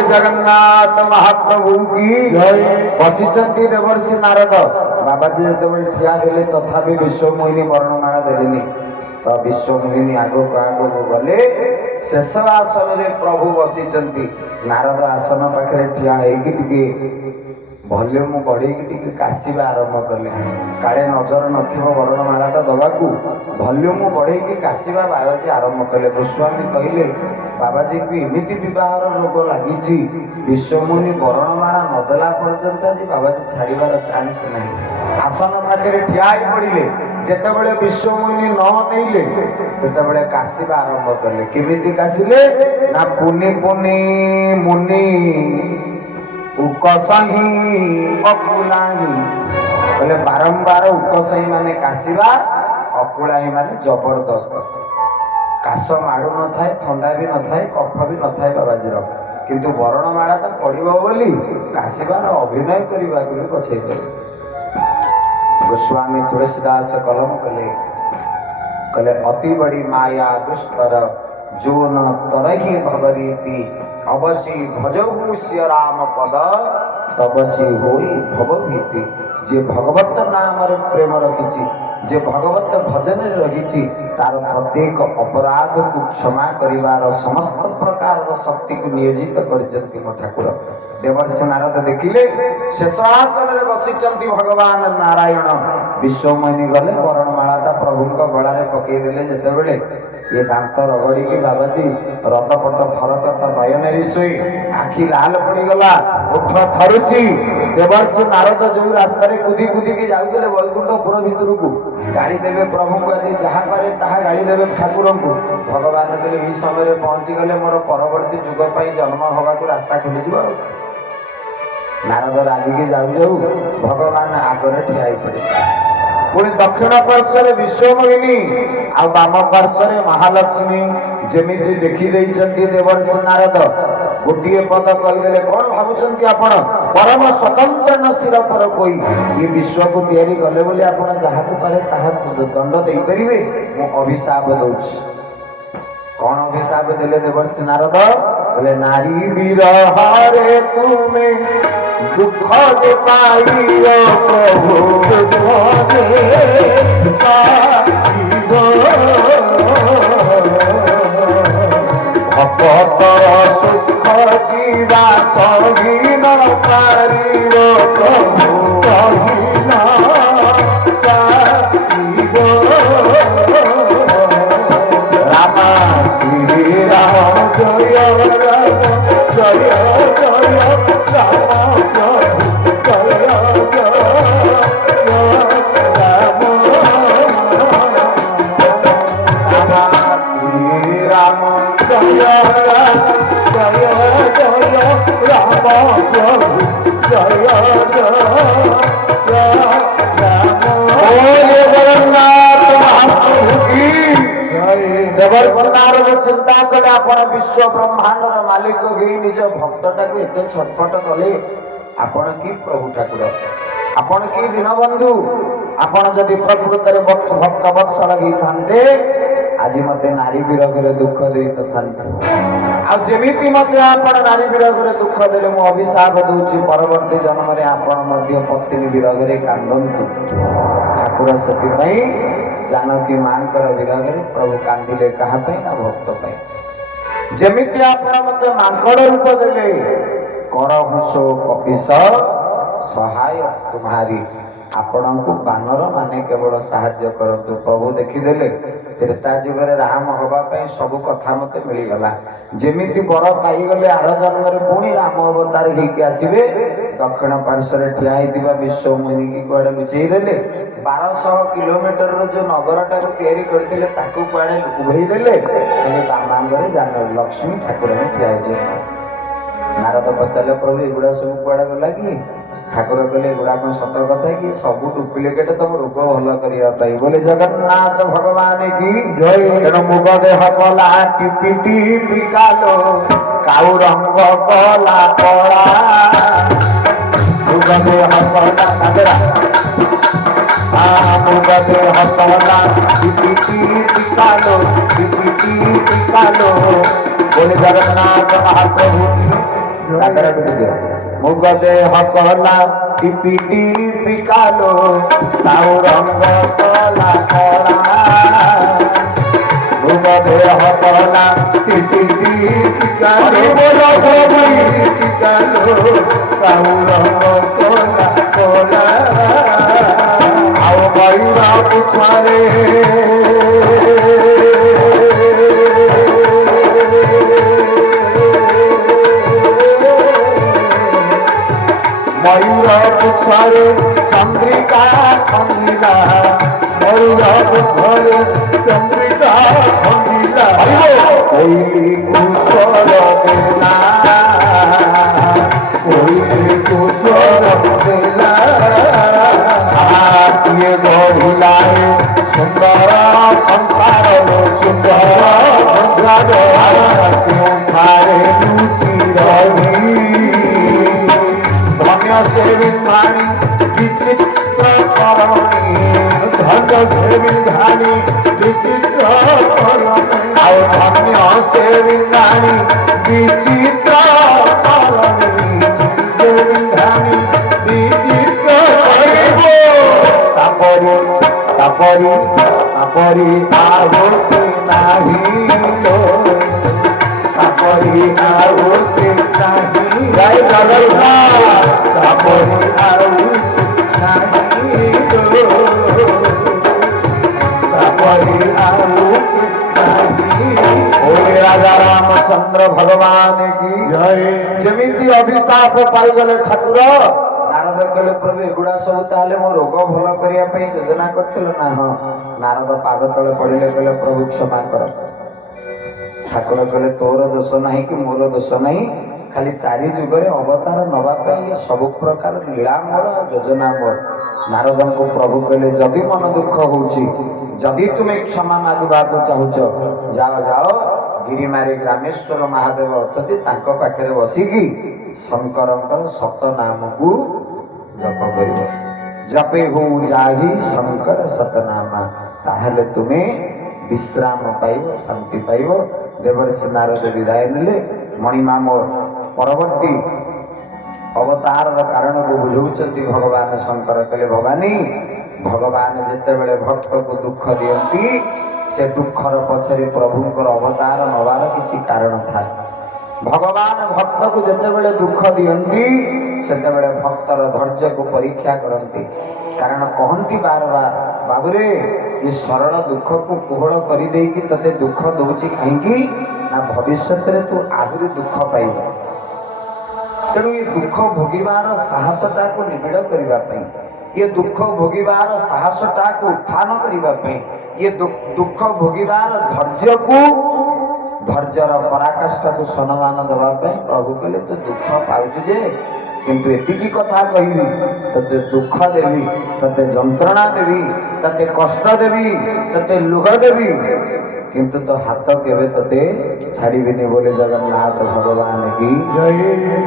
जगन्नाथ महाप्रभु की बसिचंती देवर्षि नारद। बाबाजी जेतेबेले ठिया हेले तथापि विश्वमोहिनी वर्णमाला देलेनी, तो विश्वमोहिनी आगो गले शेष आसन रे प्रभु बसिचंती। नारद आसन पाखरे ठिया हेकी टिके ଭଲ୍ୟୁମ ବଢେଇକି ଟିକେ କାଶିବା ଆରମ୍ଭ କଲେ। କାଳେ ନଜର ନଥିବ ବରଣମାଳାଟା ଦବାକୁ ଭଲ୍ୟୁମ ବଢେଇକି କାଶିବା ବାବାଜୀ ଆରମ୍ଭ କଲେ। ଗୋସ୍ୱାମୀ କହିଲେ ବାବାଜୀଙ୍କୁ ଏମିତି ବିବାହର ରୋଗ ଲାଗିଛି, ବିଶ୍ୱମୁନି ବରଣମାଳା ନଦେଲା ପର୍ଯ୍ୟନ୍ତ ଆଜି ବାବାଜୀ ଛାଡ଼ିବାର ଚାନ୍ସ ନାହିଁ। ଆସନ ପାଖରେ ଠିଆ ହେଇ ପଡ଼ିଲେ। ଯେତେବେଳେ ବିଶ୍ୱମୁନି ନ ନେଇଲେ ସେତେବେଳେ କାଶିବା ଆରମ୍ଭ କଲେ। କେମିତି କାଶିଲେ ନା ପୁନି ପୁନି ମୁନି ଉକସହିଁ ଅକୁଳାହି, କହିଲେ ବାରମ୍ବାର ଉକସହିଁ ମାନେ କାଶିବା, ଅକୁଳାହି ମାନେ ଜବରଦସ୍ତ। କାଶ ମାଡୁ ନଥାଏ, ଥଣ୍ଡା ବି ନଥାଏ, କଫ ବି ନଥାଏ ବାବାଜୀର, କିନ୍ତୁ ବରଣମାଳାଟା ପଡ଼ିବ ବୋଲି କାଶିବାର ଅଭିନୟ କରିବାକୁ ବି ପଛେଇ ଦେଲେ। ଗୋସ୍ୱାମୀ ତୁଳସୀଦାସ କଲମ କଲେ, କହିଲେ ଅତି ବଡ଼ି ମାୟା ଦୁସ୍ତର जो न तरहि भवरीति अवश्य भजहु श्री राम पद तबसी होई भवभीति। जे भगवत नाम प्रेम रखिछि, जे भगवत भजन रही तार प्रत्येक अपराध को क्षमा करिवार समस्त प्रकार शक्ति को नियोजित करजंती मो ठाकुर। देवर्षि नारद देखिले शेषासन रे बसिचंती भगवान नारायण। विश्वमोहिनी गले बरणमालाटा प्रभुଙ୍କ गळारे पकेई देले। जेतेबेले ये दांत रगड़ी के बाबाजी रथपट फरकत नयनेरी शोई आखि लाल पड़ी गला, उठ थरुची। देवर्षि नारद जो रास्ता रे कुदी कुदी के जाउतले वैकुंठपुर भितर को गाड़ी देवे प्रभु को, आज जहाँ पारे ताहा गाड़ी देवे ठाकुर को। भगवान कहले ई समय रे पहुंची गले मोर परवर्ती युग पाई जन्म हवा को रास्ता खुली जिवो। नारद रागिके जाऊ जाऊ भगवान आगरे ठिया पड़े। पुणी दक्षिण पार्श्वर विश्वमोहिनी आ बाम पार्श्वर महालक्ष्मी जेमिति देखी देइछंती देवर्षि नारद। गोटिए पद कहिदेले कोन भाबुछंती आपण परम स्वतंत्र न सिर पर कोई। ये विश्व को तैयारी गले बोली आपण जहा को पारे ताहा दंड देई परिबे। मु अभिशाप दउछि। कौन अभिशाप देले देवर्षि नारद? बोले नारी विरह रे तुमे दुख जे पाइयो प्रभु, दुख जे पाइयो भक्त सुख जीवा सही न पारियो प्रभु, सही न पारियो। राम श्री राम जय राम जय जय राम चिंता कले आपण विश्व ब्रह्मांडर मालिक होई निज भक्तटा को एते छटपट कले। आपण की प्रभु ठाकुर, आपण की दीनबंधु। आपण जदि प्रकृत रे भक्त वत्सल ही थांते आज मते नारी विरह रे दुख देई त थांते। आ जेमिति मते आपण नारी विरह रे दुख देले मु अभिशाप दउची परवर्ती जन्म रे आपण मध्य पत्नी विरह रे कांदंतु। ठाकुर सती पई जानकी मांकर विरह रे प्रभु कांदिले कहा पई ना भक्त पई। जेमिति आपण मते मांकड़ रूप देले कर हुसो कपिस सहाय तुम्हारी। आपण को बानर माने केवल साहाय्य करतु। प्रभु देखिदेले त्रेता युग रे राम हवा पई सब कथा मते मिली गला। जेमिति बर पाई गले आर जन्म रे पुणी राम अवतार हेकि आसीबे। दक्षिण पार्श्व रे ठिया हेतिबा विश्वमोहिनी की कोडे बुझेई देले। 1200 किलोमीटर रो जो नगरटा को तयारी करथिले ताकू कोडे उभेई देले। तने बामांगरे जान लक्ष्मी ठाकुर ने ठिया जे। नारद पचाले प्रभु एगुडा सब कोडे गला कि? ठाकुर कहले एगुडा को सत कथा कि सब डुप्लिकेट तुम रोग भल करिया पाई। बोले जगन्नाथ भगवान की जय। तेणु मुग देह कला टिपि टिपि कालो काउ रंग कला कला। मुग देह कला काजरा मुग देह कला टिपि टिपि कालो टिपि टिपि कालो। बोले जगन्नाथ महाप्रभु काजरा बिटि दे। मुग देह कला टिपि टिपि कालो काउ रंग कला कला। मुग देह कला टिपि टिपि कालो काउ रंग कला पिछारे मयूर पुछरे चंद्रिका खंडिला मयूर पुछरे चंद्रिका खंडिला कोई कुशल देला कोई कुशल देला किए गढ़िलाए सुंदर संसार सुंदर क्यों खाए लुचि रही धन्य से विधानी विचित्र करणी धन्य से विधानी विचित्र करणी आओ धन्य से विधानी विचित्र करणी से विधानी विचित्र करणी सापरी सापरी सापरी आवती नाही तो सापरी आवती नाही जय जगन्नाथ सापरी आवती नाही तो सापरी आवती नाही ओरे राजा रामचंद्र भगवान की जय जेमिति अभिशाप पाइगले ठाकुर नारद कहले प्रभु एगुड़ा सब ताले मो रोग भल करिया पई योजना करथिल ना हां नारद पाद तळे पड़िले कहले प्रभु क्षमा कर ठाकुर कहले तोर दोष नहीं कि मोर दोष नहीं खाली चारि जुगरे अवतार नवा पाई ये सब प्रकार लीला मोर योजना मोर नारद को प्रभु कहले जदि मन दुख होउची जदि तुमे क्षमा मागबा को चाहुचो जाओ जाओ गिरिमारी ग्रामेश्वर महादेव अछति तांको पाखरे बसिकी शंकरंकर सत नाम को जप करिवो जपे हो जाहि शंकर सतनामा ताहले तुमे विश्राम पाइबो शांति पाइबो देवर्षि नारद विदाय नेले मणिमा मोर परवर्ती अवतार कारण को बुझौचंती भगवान शंकर कहले भवानी भगवान जेते बेले भक्त को दुख दियंती से दुखर पछरे प्रभुंकर अवतार नवार किछि कारण था भगवान भक्त को जेते बेले दुख दियंती सेते बेले भक्तर धैर्य को परीक्षा करंती कारण कहंती बार बार बाबुरे ये सरल दुख को कोहड़ करि देई कि तते दुख दउची काहेकि ना भविष्यत रे तू आहुरी दुख पाइबो तेणु ये दुख भोगिबार साहसटा को निबिड़ करिबा पई ये दुख भोगिबार साहसटा को उत्थान करिबा पई ये दुख भोगिबार धैर्य को धैर्यर पराकाष्ठा को सम्मान देवा पई प्रभु कहले तो दुख पाउछु जे किंतु एतिकी कथा कहिबी तते दुख देवी तते जंत्रणा देवी तते कष्ट देवी तते लुह देवी किंतु तो हाथ केवे तते छाड़ीबिनी बोले जगन्नाथ भगवान की जय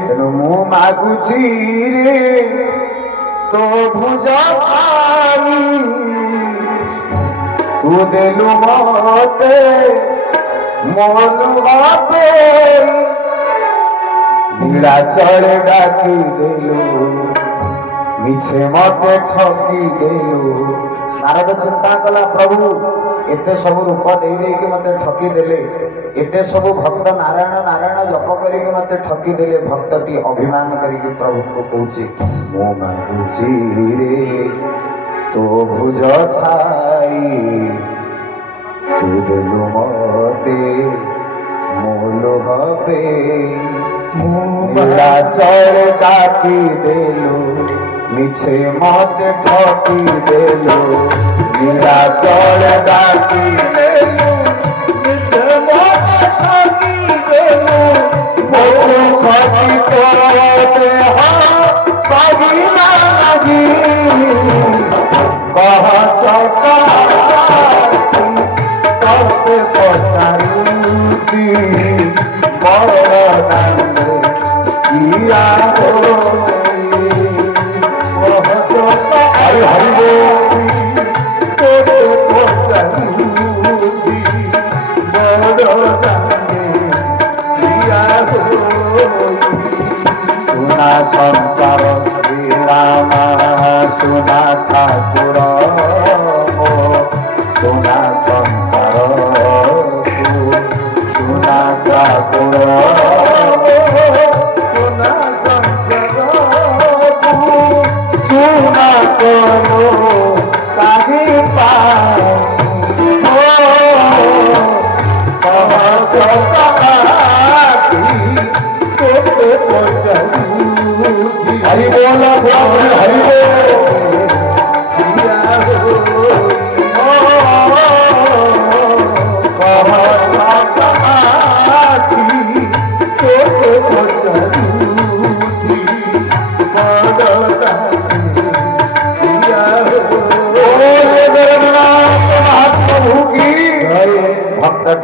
तेणु मु मागुची रे तो भुज खाई तू देलु मते मोलु आपे नीलाचल डाकी देलु मिछे मते ठकी देलु नारद चिंता कला प्रभु एते सब रूप दे दे कि मते ठकी देले एते सब भक्त नारायण नारायण जप करी कि मते ठकी देले भक्तटी अभिमान करी कि प्रभु को कहूची मो मागुची रे तो भुज छाई तू देलु मते मोलो हबे नीलाचल डाकी देलु मिछे मते ठकी देलु नीलाचल डाकी देलु मिछे मते ठकी देलु मोर खसी तोते हा सही नाही कह चौका कष्ट पचारुती बड़ दांड किया हो हरि हरि सुना संसार श्री राम सुना ठाकुर सुना संसार सुना ठाकुर सुना करो काहे पा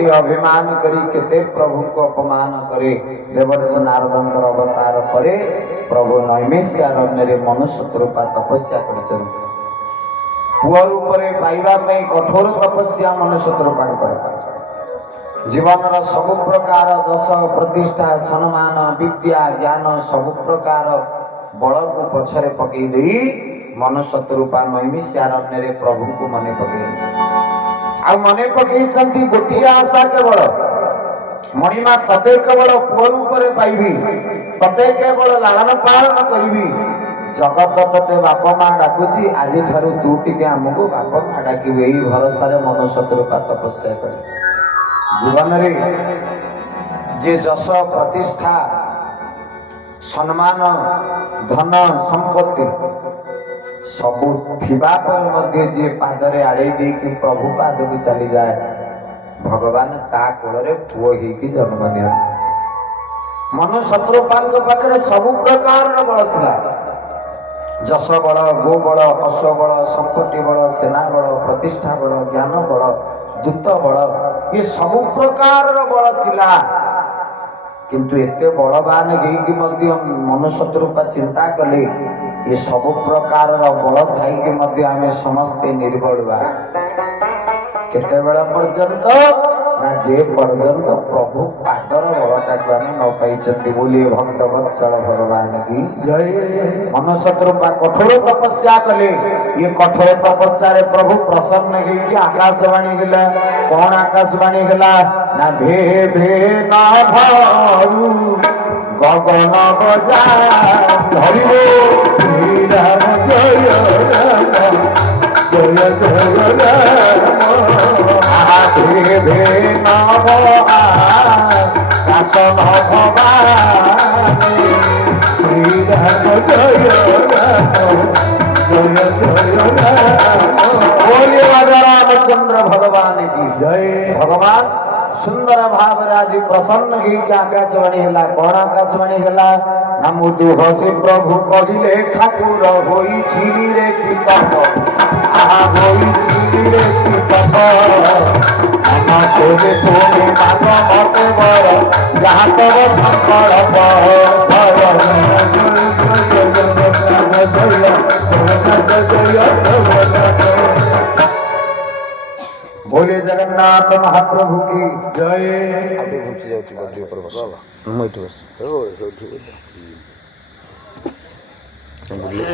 ଅତି ଅଭିମାନ କରି କେତେ ପ୍ରଭୁଙ୍କୁ ଅପମାନ କରେ। ଦେବର୍ଷି ନାରଦଙ୍କର ଅବତାର ପରେ ପ୍ରଭୁ ନୈମିଷାରଣ୍ୟରେ ମନୁଷ୍ୟ ରୂପା ତପସ୍ୟା କରିଛନ୍ତି। ପୁଅ ରୂପରେ ପାଇବା ପାଇଁ କଠୋର ତପସ୍ୟା ମନୁଷ୍ୟ ରୂପାଙ୍କର। ଜୀବନର ସବୁ ପ୍ରକାର ଯଶ ପ୍ରତିଷ୍ଠା ସମ୍ମାନ ବିଦ୍ୟା ଜ୍ଞାନ ସବୁ ପ୍ରକାର ବଳକୁ ପଛରେ ପକେଇ ଦେଇ ମନୁଷ୍ୟ ରୂପା ନୈମିଷାରଣ୍ୟରେ ପ୍ରଭୁଙ୍କୁ ମନେ ପକେଇଲେ। ଆଉ ମନେ ପକେଇଛନ୍ତି ଗୋଟିଏ ଆଶା କେବଳ, ମଣିମା ତତେ କେବଳ ପୁଅ ରୂପରେ ପାଇବି, ତତେ କେବଳ ଲାଳନ ପାଳନ କରିବି। ଜଗତ ତତେ ବାପ ମା ଡାକୁଛି, ଆଜିଠାରୁ ତୁ ଟିକେ ଆମକୁ ବାପ ମା ଡାକିବୁ। ଏଇ ଭରସାରେ ମନୁଷ୍ୟ ରୂପା ତପସ୍ୟା କଲେ। ଜୀବନରେ ଯେ ଯଶ ପ୍ରତିଷ୍ଠା ସମ୍ମାନ ଧନ ସମ୍ପତ୍ତି ସବୁ ଥିବା ପରେ ମଧ୍ୟ ଯିଏ ପାଦରେ ଆଡ଼େଇ ଦେଇକି ପ୍ରଭୁ ପାଦକୁ ଚାଲିଯାଏ, ଭଗବାନ ତା କୋଳରେ ପୁଅ ହେଇକି ଜନ୍ମ ନିଅନ୍ତି। ମନୁଷ୍ୟ ରୂପାଙ୍କ ପାଖରେ ସବୁ ପ୍ରକାରର ବଳ ଥିଲା। ଯଶ ବଳ, ଗୋ ବଳ, ଅଶ୍ଵ ବଳ, ସମ୍ପତ୍ତି ବଳ, ସେନା ବଳ, ପ୍ରତିଷ୍ଠା ବଳ, ଜ୍ଞାନ ବଳ, ଦୂତ ବଳ, ଏ ସବୁ ପ୍ରକାରର ବଳ ଥିଲା। କିନ୍ତୁ ଏତେ ବଳବାନ ହେଇକି ମଧ୍ୟ ମନୁଷ୍ୟ ରୂପା ଚିନ୍ତା କଲେ ଏ ସବୁ ପ୍ରକାରର ବଳ ଥାଇକି ମଧ୍ୟ ଆମେ ସମସ୍ତେ ନିର୍ବଳ। କେତେବେଳ ପର୍ଯ୍ୟନ୍ତ ନା ଯେ ପର୍ଯ୍ୟନ୍ତ ପ୍ରଭୁ ପାଦର ବଳଟାକୁ ଆମେ ନ ପାଇଛନ୍ତି ବୋଲି ଭକ୍ତ ବତ୍ସଳ ଭଗବାନ କି ଜୟ। ମନୁଷ୍ୟ ରୂପା କଠୋର ତପସ୍ୟା କଲେ। ये कठोर तपस्या प्रभु प्रसन्न ହେଇକି आकाशवाणी गला। कौन आकाशवाणी गला ना भे भे ना भारू गगन बजा धरिबो श्री राम जय राम जय जय राम भे भे ना आकाशन भवानी श्री राम जय राम बोलिए रामचंद्र भगवान की जय। भगवान सुंदर भाव आज प्रसन्न की आकाशवाणी है। कौन आकाशवाणी है ना मुदु हसी प्रभु कहले ठाकुर होई छिनी रे की तप आहा होई छिनी रे की तप आमा कोले तोने मानो मते बर जहाँ तब संकल्प बोले जगन्नाथ महाप्रभु की जय। आगे घुसी जाउची गद्दी ऊपर बस मोइठ बस ओ ठीक बोले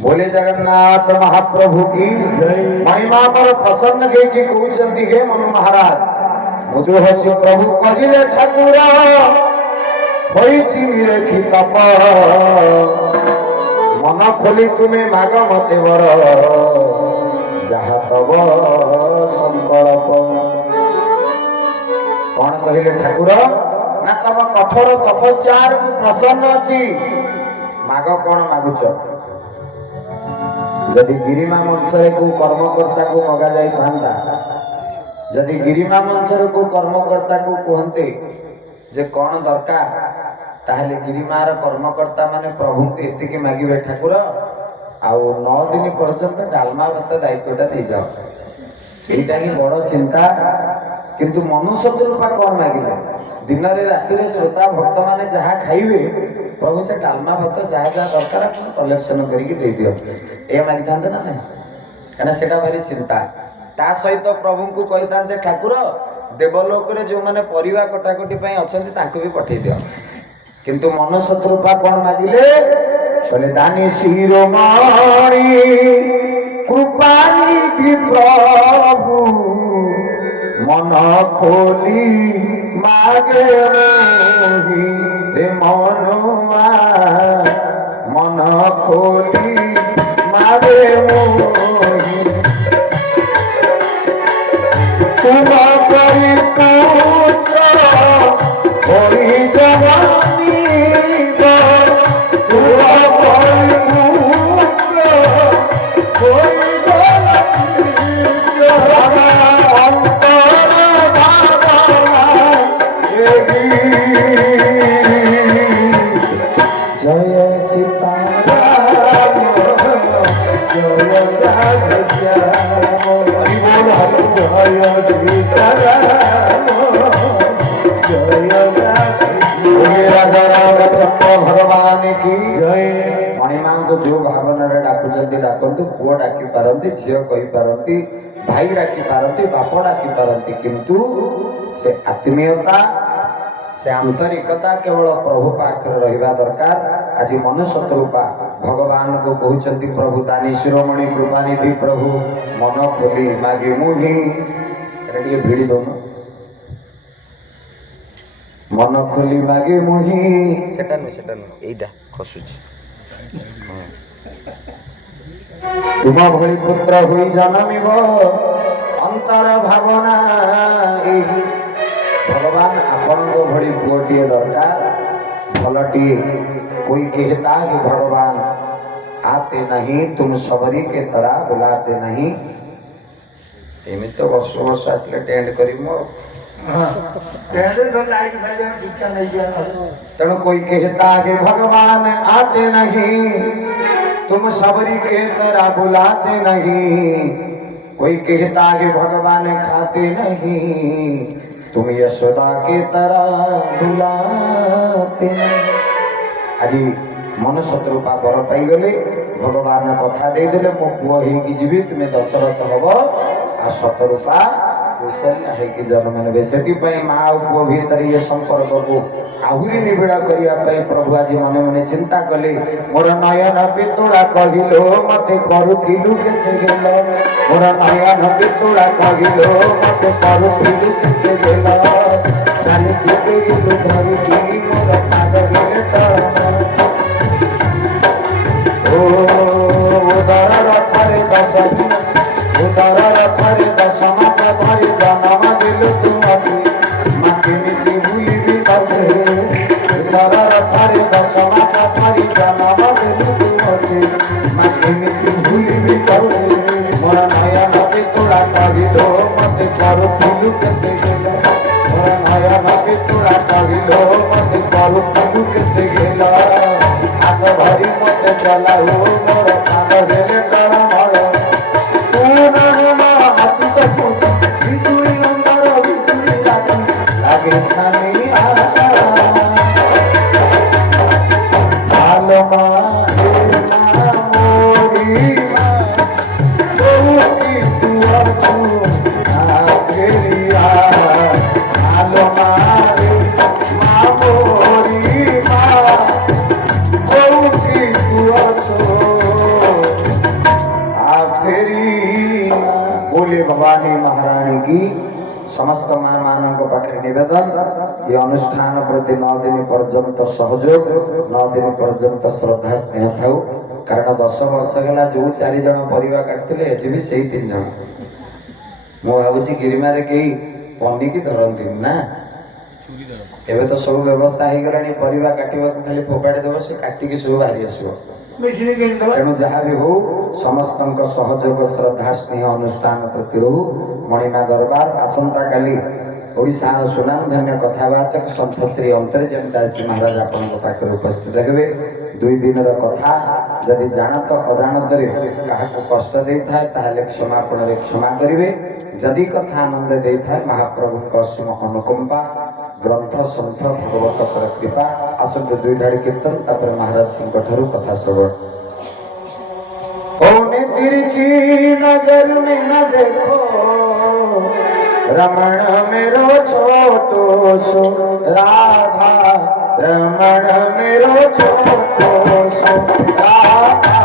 बोले जगन्नाथ महाप्रभु की महिमा पर प्रसन्न के की कहउचंती हे मनु महाराज मधु हसी प्रभु कहिले ठाकुर होई छिनी रे की तप मन खोली तुम्हें माग मते वर जहा तब संकल्प। कौन कहिले ठाकुर ना तम कठोर तपस्या प्रसन्न अछि माग कौन मागुच। जदि गिरिमा मंचरे को कर्मकर्ता को मगा जाई थांता, जदि गिरिमा मंचरे को कर्मकर्ता को कहते जे कौन दरकार ताहले गिरिमार कर्मकर्ता माने प्रभु को एतिके मागिबे ठाकुर आउ 9 दिन पर्यंत डालमा भात दायित्वटा नहीं जाओ। एटा की बड़ चिंता। किंतु मनुष्य रूपा कौन मागिले दिन रे राति रे श्रोता भक्त माने जहा खाइबे प्रभु से डालमा भात जहा जहा दरकार अपन कलेक्शन करके दे दियो ए मागी थांते ना नहीं कना सेटा भारी चिंता। ता सहित प्रभु को कहि थांते ठाकुर देवलोक रे जो माने परिवा कटाकटी पई अछंती तांको भी पठै दियो। किंतु मनुष्य रूपा कौन मागिले बोले दानी शिरोमणि कृपाली की प्रभु मन खोली मागे मोहि रे मनुआ मन खोली मागे मोहि तुम करी पुत्र होई जवानी तुम करी पुत्र होई जय सीताराम जय राधे श्याम हरि बोल जय सीताराम जय राधा रामचंद्र भगवान की जय मणिमा को जो भावना डाकुचंती डाकंतु पुओ डाकी पारंती झियो कहि पारंती भाई डाकी पारंती बाप डाकी पारंती किंतु से आत्मीयता से आंतरिकता केवल प्रभु पाखरे रहिबा दरकार आज मनुष्य रूपा भगवान को कहउचंती प्रभु दानी शिरोमणि कृपानिधि प्रभु मन खोली मागे मुही रे भिड़ी दोनो मन खोली मागे मुही सेटा एइटा खसुची तुम भली पुत्र हुई जन्मिब अंतर भावना एही भगवान आपण भली पुओटीए दरकार भलटीए कोई कहता कि भगवान आते नहीं तुम सबरी के तरह बुलाते नहीं एमि तो वर्ष वर्ष आसले टेंड करिमो तेणु कोई कहता कि भगवान आते नहीं तुम सबरी के तरह बुलाते नहीं कोई कहता कि भगवान खाते नहीं तुम यशोदा के तरह बुलाते आज मनुष्य रूपा बर पाई गले भगवान कथा दे देले मो पुओ हेकी जीवी तुम्हें दशरथ हब आ शतरूपा कौशल्या हेकी जन्म नेबे सेति पई मां और पुओ भीतर ये संपर्क को आहुरी निबिड़ा करिया पई प्रभु आज मने मने चिंता कले मोर नयन पितुड़ा कहिलो मते करूथिलु केते गेलो मोर नयन पितुड़ा कहिलो मते करूथिलु केते गेलो चाली छिके गेलु धरि की मोर पाद गेटा ओ उदर रथरे दशमी उदर रथरे दशमा धरि जन्म दिलु तुमति माके नीति भूली भी तबे उदर रथरे दशमा धरि जन्म दिलु तुमति माके नीति भूली भी तबे मोर नयन पितुड़ा कहिलो मते करूथिलु केते गेलो मोर नयन पितुड़ा कहिलो मते करूथिलु केते गेलो हाथ धरि मते चलाओ मोर कांद हेले डर मारो लागे छानी आशा आलो मोरी की तू आखेरिया आलो मोरी की तू आखेरी बोले भवानी महारानी की समस्त माँ मान पाखे निवेदन ये अनुष्ठान प्रति 9 दिन पर्यंत सहयोग 9 दिन पर्यंत श्रद्धा स्नेह था कारण 10 वर्ष गला जो 4 जन परिवा काटते एज भी से 3 जन मु भावी गिरिमारे कई पनी की धरती ना एवं तो सब व्यवस्था हो गला परिवा काटा खाली फोपाड़ी देव से काटिकी सब बाहरी आसो तेणु जहाँ भी हो समस्त सहयोग श्रद्धा स्नेह अनुष्ठान प्रति रहू मणिमा दरबार आसंता काली ओडिशा सुनाम धन्य कथावाचक संत श्री अंतर्जन दास जी महाराज आपण पाखे उपस्थित हे 2 दिन कथा जदि जानत अजाणत क्या कष्ट दे था क्षमापण क्षमा करेंगे जदि कथा आनंद दे था महाप्रभु असीम अनुकंपा ग्रंथ सन्थ भगवत कृपा आसंत 2 धाड़ी कीर्तन तापर महाराज सिंह ठारू कथा श्रवण कौने तिरछी नजर में न देखो रमण मेरो छोटो सो राधा रमण मेरो छोटो सो राधा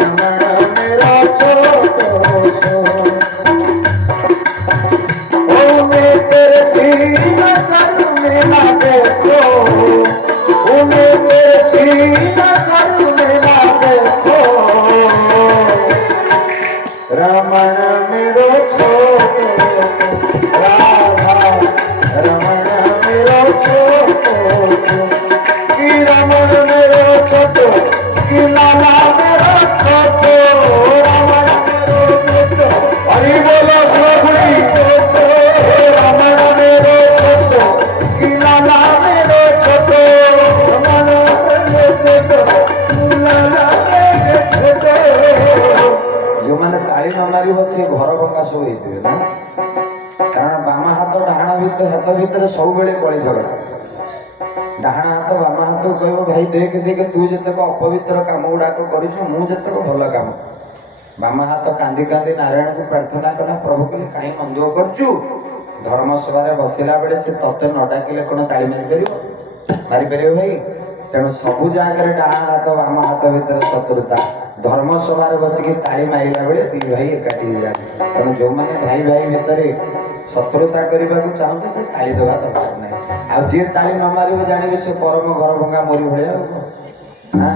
रमण मेरो छोटो सो ओ मैं तिरछी नजर में न देखो ओ मैं तिरछी नजर में न देखो रमण मेरो छोटो राधा रमण मेरो छोटो कि रमण मेरो छोटो कि लाला मेरो छोटो ହାତ ଭିତରେ ସବୁବେଳେ କଳି ଝଗଡ଼ା। ଡାହାଣ ହାତ ବାମ ହାତ କହିବ ଭାଇ ଦେଖେ ଦେଖେ ତୁ ଯେତେକ ଅପବିତ୍ର କାମ ଗୁଡାକ କରୁଛୁ ମୁଁ ଯେତେକ ଭଲ କାମ। ବାମ ହାତ କାନ୍ଦି କାନ୍ଦି ନାରାୟଣକୁ ପ୍ରାର୍ଥନା କଲା, ପ୍ରଭୁ କହିଲେ କାହିଁ ମନଦୁଃଖ କରୁଛୁ? ଧର୍ମସଭାରେ ବସିଲା ବେଳେ ସେ ତତେ ନ ଡାକିଲେ କଣ ତାଳି ମାରିପାରିବ? ମାରିପାରିବ ଭାଇ? ତେଣୁ ସବୁ ଜାଗାରେ ଡାହାଣ ହାତ ବାମ ହାତ ଭିତରେ ଶତ୍ରୁତା। ଧର୍ମସଭାରେ ବସିକି ତାଳି ମାରିଲା ବେଳେ ଦି ଭାଇ ଏକାଠି ହେଇଯାନ୍ତି। ତେଣୁ ଯୋଉମାନେ ଭାଇ ଭାଇ ଭିତରେ ଶତ୍ରୁତା କରିବାକୁ ଚାହୁଁଛି ସେ ତାଳି ଦେବା ଦରକାର ନାହିଁ। ଆଉ ଯିଏ ତାଳି ନ ମାରିବ ଜାଣିବେ ସେ ପରମ ଘର ଭଙ୍ଗା ମୋରି ଭଳିଆ ନା।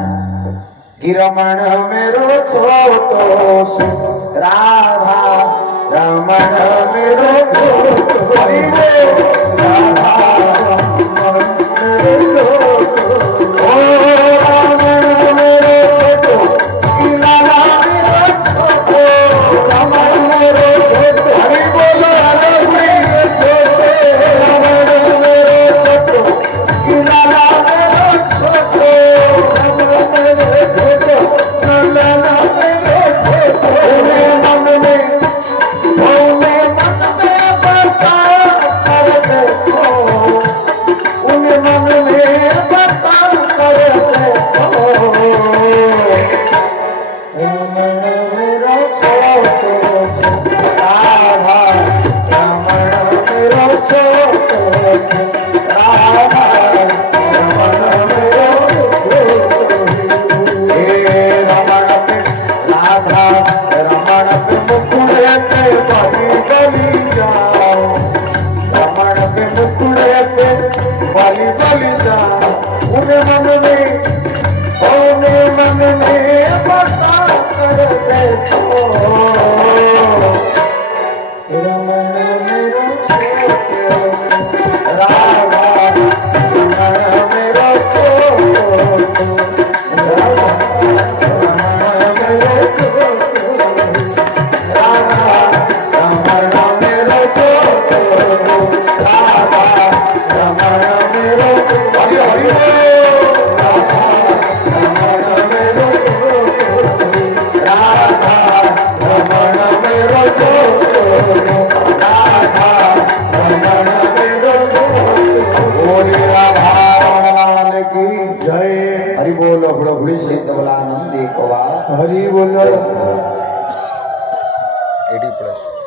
गिरमण मेरो छोटो राधा रमण मेरो छोटो राधा मेरो छोटो रमण मेरो छोटो लाला मेरो छोटो रमण मेरो छोटो हरि बोल हरे मेरो छोटो रमण मेरो छोटो लाला मेरो छोटो रमण मेरो हरि बोलो बड़ो बड़ी से तबला आनंद एक बार हरि बोलो 80+।